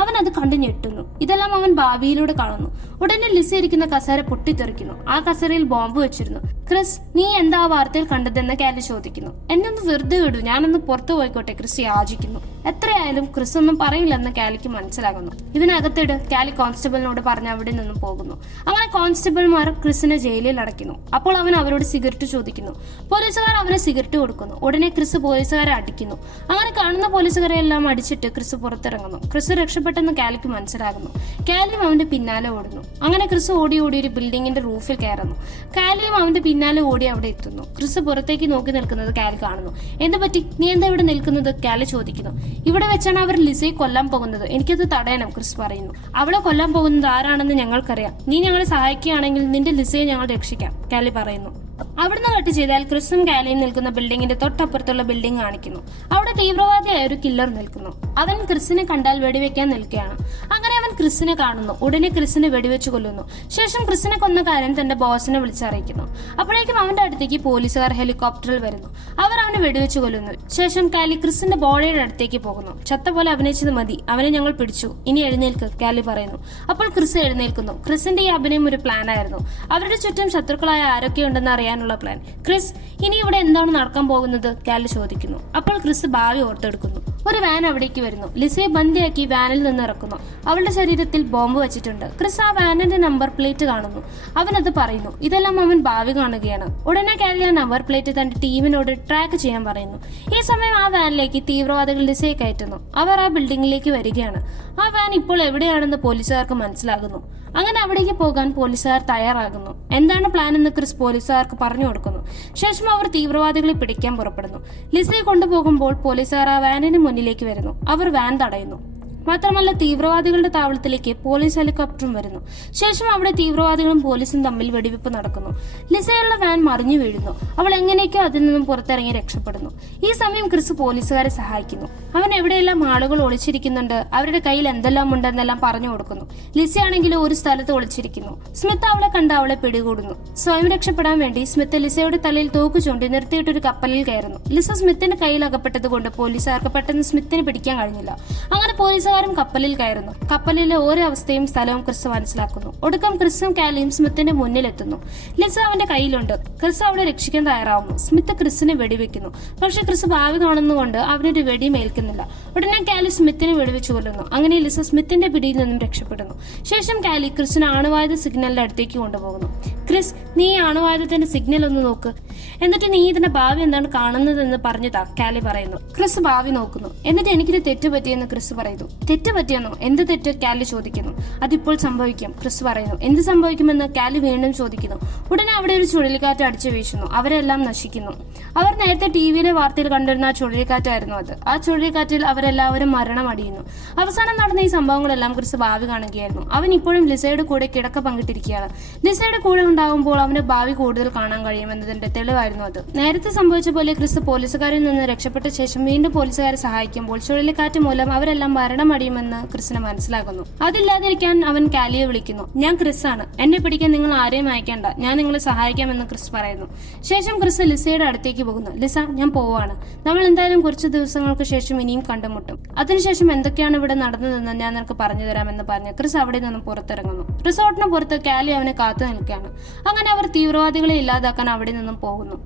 അവൻ അത് കണ്ടു ഞെട്ടുന്നു. ഇതെല്ലാം അവൻ ഭാവിയിലൂടെ കാണുന്നു. ഉടനെ ലിസ ഇരിക്കുന്ന കസേര പൊട്ടിത്തെറിക്കുന്നു. ആ കസേരയിൽ ബോംബ് വെച്ചിരുന്നു. ക്രിസ്, നീ എന്താ ആ വാർത്തയിൽ കണ്ടതെന്ന് കാലി ചോദിക്കുന്നു. എന്നെ ഒന്ന് വെറുതെ വിടൂ, ഞാനൊന്ന് പുറത്തു പോയിക്കോട്ടെ, ക്രിസ് യാചിക്കുന്നു. എത്രയായാലും ക്രിസ് ഒന്നും പറയില്ലെന്ന് കാലിക്ക് മനസ്സിലാകുന്നു. ഇതിനകത്തിട്, കാലി കോൺസ്റ്റബിളിനോട് പറഞ്ഞ് അവിടെ നിന്നും പോകുന്നു. അങ്ങനെ കോൺസ്റ്റബിൾമാർ ക്രിസിനെ ജയിലിൽ അടയ്ക്കുന്നു. അപ്പോൾ അവൻ അവരോട് സിഗരറ്റ് ചോദിക്കുന്നു. പോലീസുകാർ അവന് സിഗരറ്റ് കൊടുക്കുന്നു. ഉടനെ ക്രിസ് പോലീസുകാരെ അടിക്കുന്നു. അങ്ങനെ കാണുന്ന പോലീസുകാരെ എല്ലാം അടിച്ചിട്ട് ക്രിസ് പുറത്തിറങ്ങുന്നു. ക്രിസ് രക്ഷപ്പെട്ടെന്ന് കാലിക്ക് മനസ്സിലാകുന്നു. കാലിയും അവന്റെ പിന്നാലെ ഓടുന്നു. അങ്ങനെ ക്രിസ് ഓടി ഒരു ബിൽഡിങ്ങിന്റെ റൂഫിൽ കയറുന്നു. കാലിയും അവന്റെ പിന്നാലെ ഓടി അവിടെ എത്തുന്നു. ക്രിസ് പുറത്തേക്ക് നോക്കി നിൽക്കുന്നത് കാലി കാണുന്നു. എന്ത് പറ്റി? നീ എന്താ ഇവിടെ നിൽക്കുന്നത്? കാലി ചോദിക്കുന്നു. ഇവിടെ വെച്ചാണ് അവർ ലിസയെ കൊല്ലാൻ പോകുന്നത്. എനിക്കത് തടയണം, ക്രിസ് പറയുന്നു. അവളെ കൊല്ലാൻ പോകുന്നത് ആരാണെന്ന് ഞങ്ങൾക്കറിയാം. നീ ഞങ്ങളെ സഹായിക്കുകയാണെങ്കിൽ നിന്റെ ലിസയെ ഞങ്ങൾ രക്ഷിക്കാം, കാലി പറയുന്നു. അവിടുന്ന് കട്ട് ചെയ്താൽ ക്രിസും കാലിയും നിൽക്കുന്ന ബിൽഡിങ്ങിന്റെ തൊട്ടപ്പുറത്തുള്ള ബിൽഡിംഗ് കാണിക്കുന്നു. അവിടെ തീവ്രവാദിയായ ഒരു കില്ലർ നിൽക്കുന്നു. അവൻ ക്രിസിനെ കണ്ടാൽ വെടിവെക്കാൻ നിൽക്കുകയാണ്. അങ്ങനെ അവൻ ക്രിസിനെ കാണുന്നു. ഉടനെ ക്രിസിനെ വെടിവെച്ച് കൊല്ലുന്നു. ശേഷം ക്രിസിനെ കൊന്ന കാര്യം തന്റെ ബോസിനെ വിളിച്ചറിയിക്കുന്നു. അപ്പോഴേക്കും അവന്റെ അടുത്തേക്ക് പോലീസുകാർ ഹെലികോപ്റ്ററിൽ വരുന്നു. അവർ അവനെ വെടിവെച്ച് കൊല്ലുന്നു. ശേഷം കാലി ക്രിസിന്റെ ബോഡിയുടെ അടുത്തേക്ക് പോകുന്നു. ചത്ത പോലെ അഭിനയിച്ചത് മതി, അവനെ ഞങ്ങൾ പിടിച്ചു, ഇനി എഴുന്നേൽക്ക്, കാലി പറയുന്നു. അപ്പോൾ ക്രിസ് എഴുന്നേൽക്കുന്നു. ക്രിസിന്റെ ഈ അഭിനയം ഒരു പ്ലാൻ ആയിരുന്നു. അവരുടെ ചുറ്റും ശത്രുക്കളായ ആരൊക്കെയുണ്ടെന്ന് അറിയാനുള്ള പ്ലാൻ. ക്രിസ്, ഇനി ഇവിടെ എന്താണ് നടക്കാൻ പോകുന്നത്? കാലി ചോദിക്കുന്നു. അപ്പോൾ ക്രിസ് ഭാവി ഓർത്തെടുക്കുന്നു. ഒരു വാൻ അവിടേക്ക് വരുന്നു. ലിസയെ ബന്ദിയാക്കി വാനിൽ നിന്ന് ഇറക്കുന്നു. അവളുടെ ശരീരത്തിൽ ബോംബ് വെച്ചിട്ടുണ്ട്. ക്രിസ് ആ വാനിന്റെ നമ്പർ പ്ലേറ്റ് കാണുന്നു. അവൻ അത് പറയുന്നു. ഇതെല്ലാം അവൻ ഭാവി കാണുകയാണ്. ഉടനെ കാലി ആ നമ്പർ പ്ലേറ്റ് തന്റെ ടീമിനോട് ട്രാക്ക് ചെയ്യാൻ പറയുന്നു. ഈ സമയം ആ വാനിലേക്ക് തീവ്രവാദികൾ ലിസയെ കയറ്റുന്നു. അവർ ആ ബിൽഡിംഗിലേക്ക് വരികയാണ്. ആ വാൻ ഇപ്പോൾ എവിടെയാണെന്ന് പോലീസുകാർക്ക് മനസ്സിലാകുന്നു. അങ്ങനെ അവിടേക്ക് പോകാൻ പോലീസുകാർ തയ്യാറാകുന്നു. എന്താണ് പ്ലാൻ എന്ന് ക്രിസ് പോലീസുകാർക്ക് പറഞ്ഞു കൊടുക്കുന്നു. ശേഷം അവർ തീവ്രവാദികളെ പിടിക്കാൻ പുറപ്പെടുന്നു. ലിസയെ കൊണ്ടുപോകുമ്പോൾ പോലീസുകാർ ആ വാനിന് മുന്നിലേക്ക് വരുന്നു. അവർ വാൻ തടയുന്നു. മാത്രമല്ല തീവ്രവാദികളുടെ താവളത്തിലേക്ക് പോലീസ് ഹെലികോപ്റ്ററും വരുന്നു. ശേഷം അവിടെ തീവ്രവാദികളും പോലീസും തമ്മിൽ വെടിവെപ്പ് നടക്കുന്നു. ലിസയുള്ള വാൻ മറിഞ്ഞു വീഴുന്നു. അവൾ എങ്ങനെയൊക്കെയോ അതിൽ നിന്നും പുറത്തിറങ്ങി രക്ഷപ്പെടുന്നു. ഈ സമയം ക്രിസ് പോലീസുകാരെ സഹായിക്കുന്നു. അവൻ എവിടെയെല്ലാം ആളുകൾ ഒളിച്ചിരിക്കുന്നുണ്ട്, അവരുടെ കയ്യിൽ എന്തെല്ലാം ഉണ്ടെന്നെല്ലാം പറഞ്ഞു കൊടുക്കുന്നു. ലിസയാണെങ്കിലും ഒരു സ്ഥലത്ത് ഒളിച്ചിരിക്കുന്നു. സ്മിത്ത് അവളെ കണ്ട് അവളെ പിടികൂടുന്നു. സ്വയം രക്ഷപ്പെടാൻ വേണ്ടി സ്മിത്ത് ലിസയുടെ തലയിൽ തോക്ക് ചൂണ്ടി നിർത്തിയിട്ടൊരു കപ്പലിൽ കയറുന്നു. ലിസ സ്മിത്തിന്റെ കയ്യിൽ അകപ്പെട്ടത് കൊണ്ട് പോലീസുകാർക്ക് പെട്ടെന്ന് സ്മിത്തിനെ പിടിക്കാൻ കഴിഞ്ഞില്ല. അങ്ങനെ പോലീസുകാരും കപ്പലിൽ കയറുന്നു. കപ്പലിലെ ഓരോ അവസ്ഥയും സ്ഥലവും ക്രിസ് മനസ്സിലാക്കുന്നു. ഒടുക്കം ക്രിസും കാലിയും സ്മിത്തിന്റെ മുന്നിലെത്തുന്നു. ലിസ അവന്റെ കയ്യിലുണ്ട്. ക്രിസ് അവളെ രക്ഷിക്കാൻ തയ്യാറാവുന്നു. സ്മിത്ത് ക്രിസിനെ വെടിവെക്കുന്നു. പക്ഷെ ക്രിസ് ഭാവി കാണുന്നതുകൊണ്ട് അവനൊരു വെടിയും ഏൽക്കുന്നില്ല. ഉടനെ കാലി സ്മിത്തിനെ വെടിവെച്ചു കൊല്ലുന്നു. അങ്ങനെ ലിസ സ്മിത്തിന്റെ പിടിയിൽ നിന്നും രക്ഷപ്പെടുന്നു. ശേഷം കാലി ക്രിസിന് അണുവായുധ സിഗ്നലിന്റെ അടുത്തേക്ക് കൊണ്ടുപോകുന്നു. ക്രിസ്, നീ അണുവായുധത്തിന്റെ സിഗ്നൽ ഒന്ന് നോക്ക്, എന്നിട്ട് നീ ഇതിന്റെ ഭാവി എന്താണ് കാണുന്നതെന്ന് പറഞ്ഞതാ, കാലി പറയുന്നു. ക്രിസ് ഭാവി നോക്കുന്നു. എന്നിട്ട് എനിക്കൊരു തെറ്റ് പറ്റിയെന്ന് ക്രിസ് പറയുന്നു. തെറ്റ് പറ്റിയെന്നോ? എന്ത് തെറ്റ്? കാലി ചോദിക്കുന്നു. അതിപ്പോൾ സംഭവിക്കും, ക്രിസ് പറയുന്നു. എന്ത് സംഭവിക്കുമെന്ന് കാലി വീണ്ടും ചോദിക്കുന്നു. ഉടനെ അവിടെ ഒരു ചുഴലിക്കാറ്റ് അടിച്ചു വീശുന്നു. അവരെല്ലാം നശിക്കുന്നു. അവർ നേരത്തെ ടിവിയിലെ വാർത്തയിൽ കണ്ടിരുന്ന ആ ചുഴലിക്കാറ്റായിരുന്നു അത്. ആ ചുഴലിക്കാറ്റിൽ അവരെല്ലാവരും മരണമടിയുന്നു. അവസാനം നടന്ന ഈ സംഭവങ്ങളെല്ലാം ക്രിസ് ഭാവി കാണുകയായിരുന്നു. അവൻ ഇപ്പോഴും ലിസയുടെ കൂടെ കിടക്ക പങ്കിട്ടിരിക്കുകയാണ്. ലിസയുടെ കൂടെ ഉണ്ടാകുമ്പോൾ അവന് ഭാവി കൂടുതൽ കാണാൻ കഴിയുമെന്നതിന്റെ തെളിവായിരുന്നു അത്. നേരത്തെ സംഭവിച്ച പോലെ ക്രിസ് പോലീസുകാരിൽ നിന്ന് രക്ഷപ്പെട്ട ശേഷം വീണ്ടും പോലീസുകാരെ സഹായിക്കുമ്പോൾ ചുഴലിക്കാറ്റ് മൂലം അവരെല്ലാം മരണമടിയുമെന്ന് ക്രിസിന് മനസ്സിലാകുന്നു. അതില്ലാതിരിക്കാൻ അവൻ കാലിയെ വിളിക്കുന്നു. ഞാൻ ക്രിസ് ആണ്, എന്നെ പിടിക്കാൻ നിങ്ങൾ ആരെയും അയക്കേണ്ട, ഞാൻ നിങ്ങളെ സഹായിക്കാമെന്ന് ക്രിസ് പറയുന്നു. ശേഷം ക്രിസ് ലിസയുടെ അടുത്തേക്ക് പോകുന്നു. ലിസ, ഞാൻ പോവാണ്. നമ്മൾ എന്തായാലും കുറച്ച് ദിവസങ്ങൾക്ക് ശേഷം ഇനിയും കണ്ടുമുട്ടും. അതിനുശേഷം എന്തൊക്കെയാണ് ഇവിടെ നടന്നതെന്ന് ഞാൻ നിനക്ക് പറഞ്ഞു തരാമെന്ന് പറഞ്ഞ് ക്രിസ് അവിടെ നിന്നും പുറത്തിറങ്ങുന്നു. റിസോർട്ടിന് പുറത്ത് കാലി അവനെ കാത്തു നിൽക്കുകയാണ്. അങ്ങനെ അവർ തീവ്രവാദികളെ ഇല്ലാതാക്കാൻ അവിടെ നിന്നും പോകുന്നു.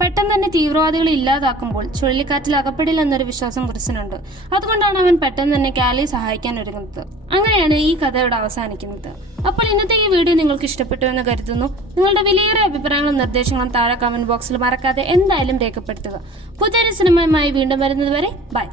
പെട്ടെന്ന് തന്നെ തീവ്രവാദികളെ ഇല്ലാതാക്കുമ്പോൾ ചുഴലിക്കാറ്റിൽ അകപ്പെടില്ല എന്നൊരു വിശ്വാസം ക്രിസിനുണ്ട്. അതുകൊണ്ടാണ് അവൻ പെട്ടെന്ന് തന്നെ കാലിയെ സഹായിക്കാൻ ഒരുങ്ങുന്നത്. അങ്ങനെയാണ് ഈ കഥയുടെ അവസാനിക്കുന്നത്. അപ്പോൾ ഇന്നത്തെ ഈ വീഡിയോ നിങ്ങൾക്ക് ഇഷ്ടപ്പെട്ടു എന്ന് കരുതുന്നു. നിങ്ങളുടെ വിലയേറിയ അഭിപ്രായങ്ങളും നിർദ്ദേശങ്ങളും താഴെ കമന്റ് ബോക്സിൽ മറക്കാതെ എന്തായാലും രേഖപ്പെടുത്തുക. പുതിയൊരു സിനിമയുമായി വീണ്ടും വരുന്നത് വരെ ബൈ.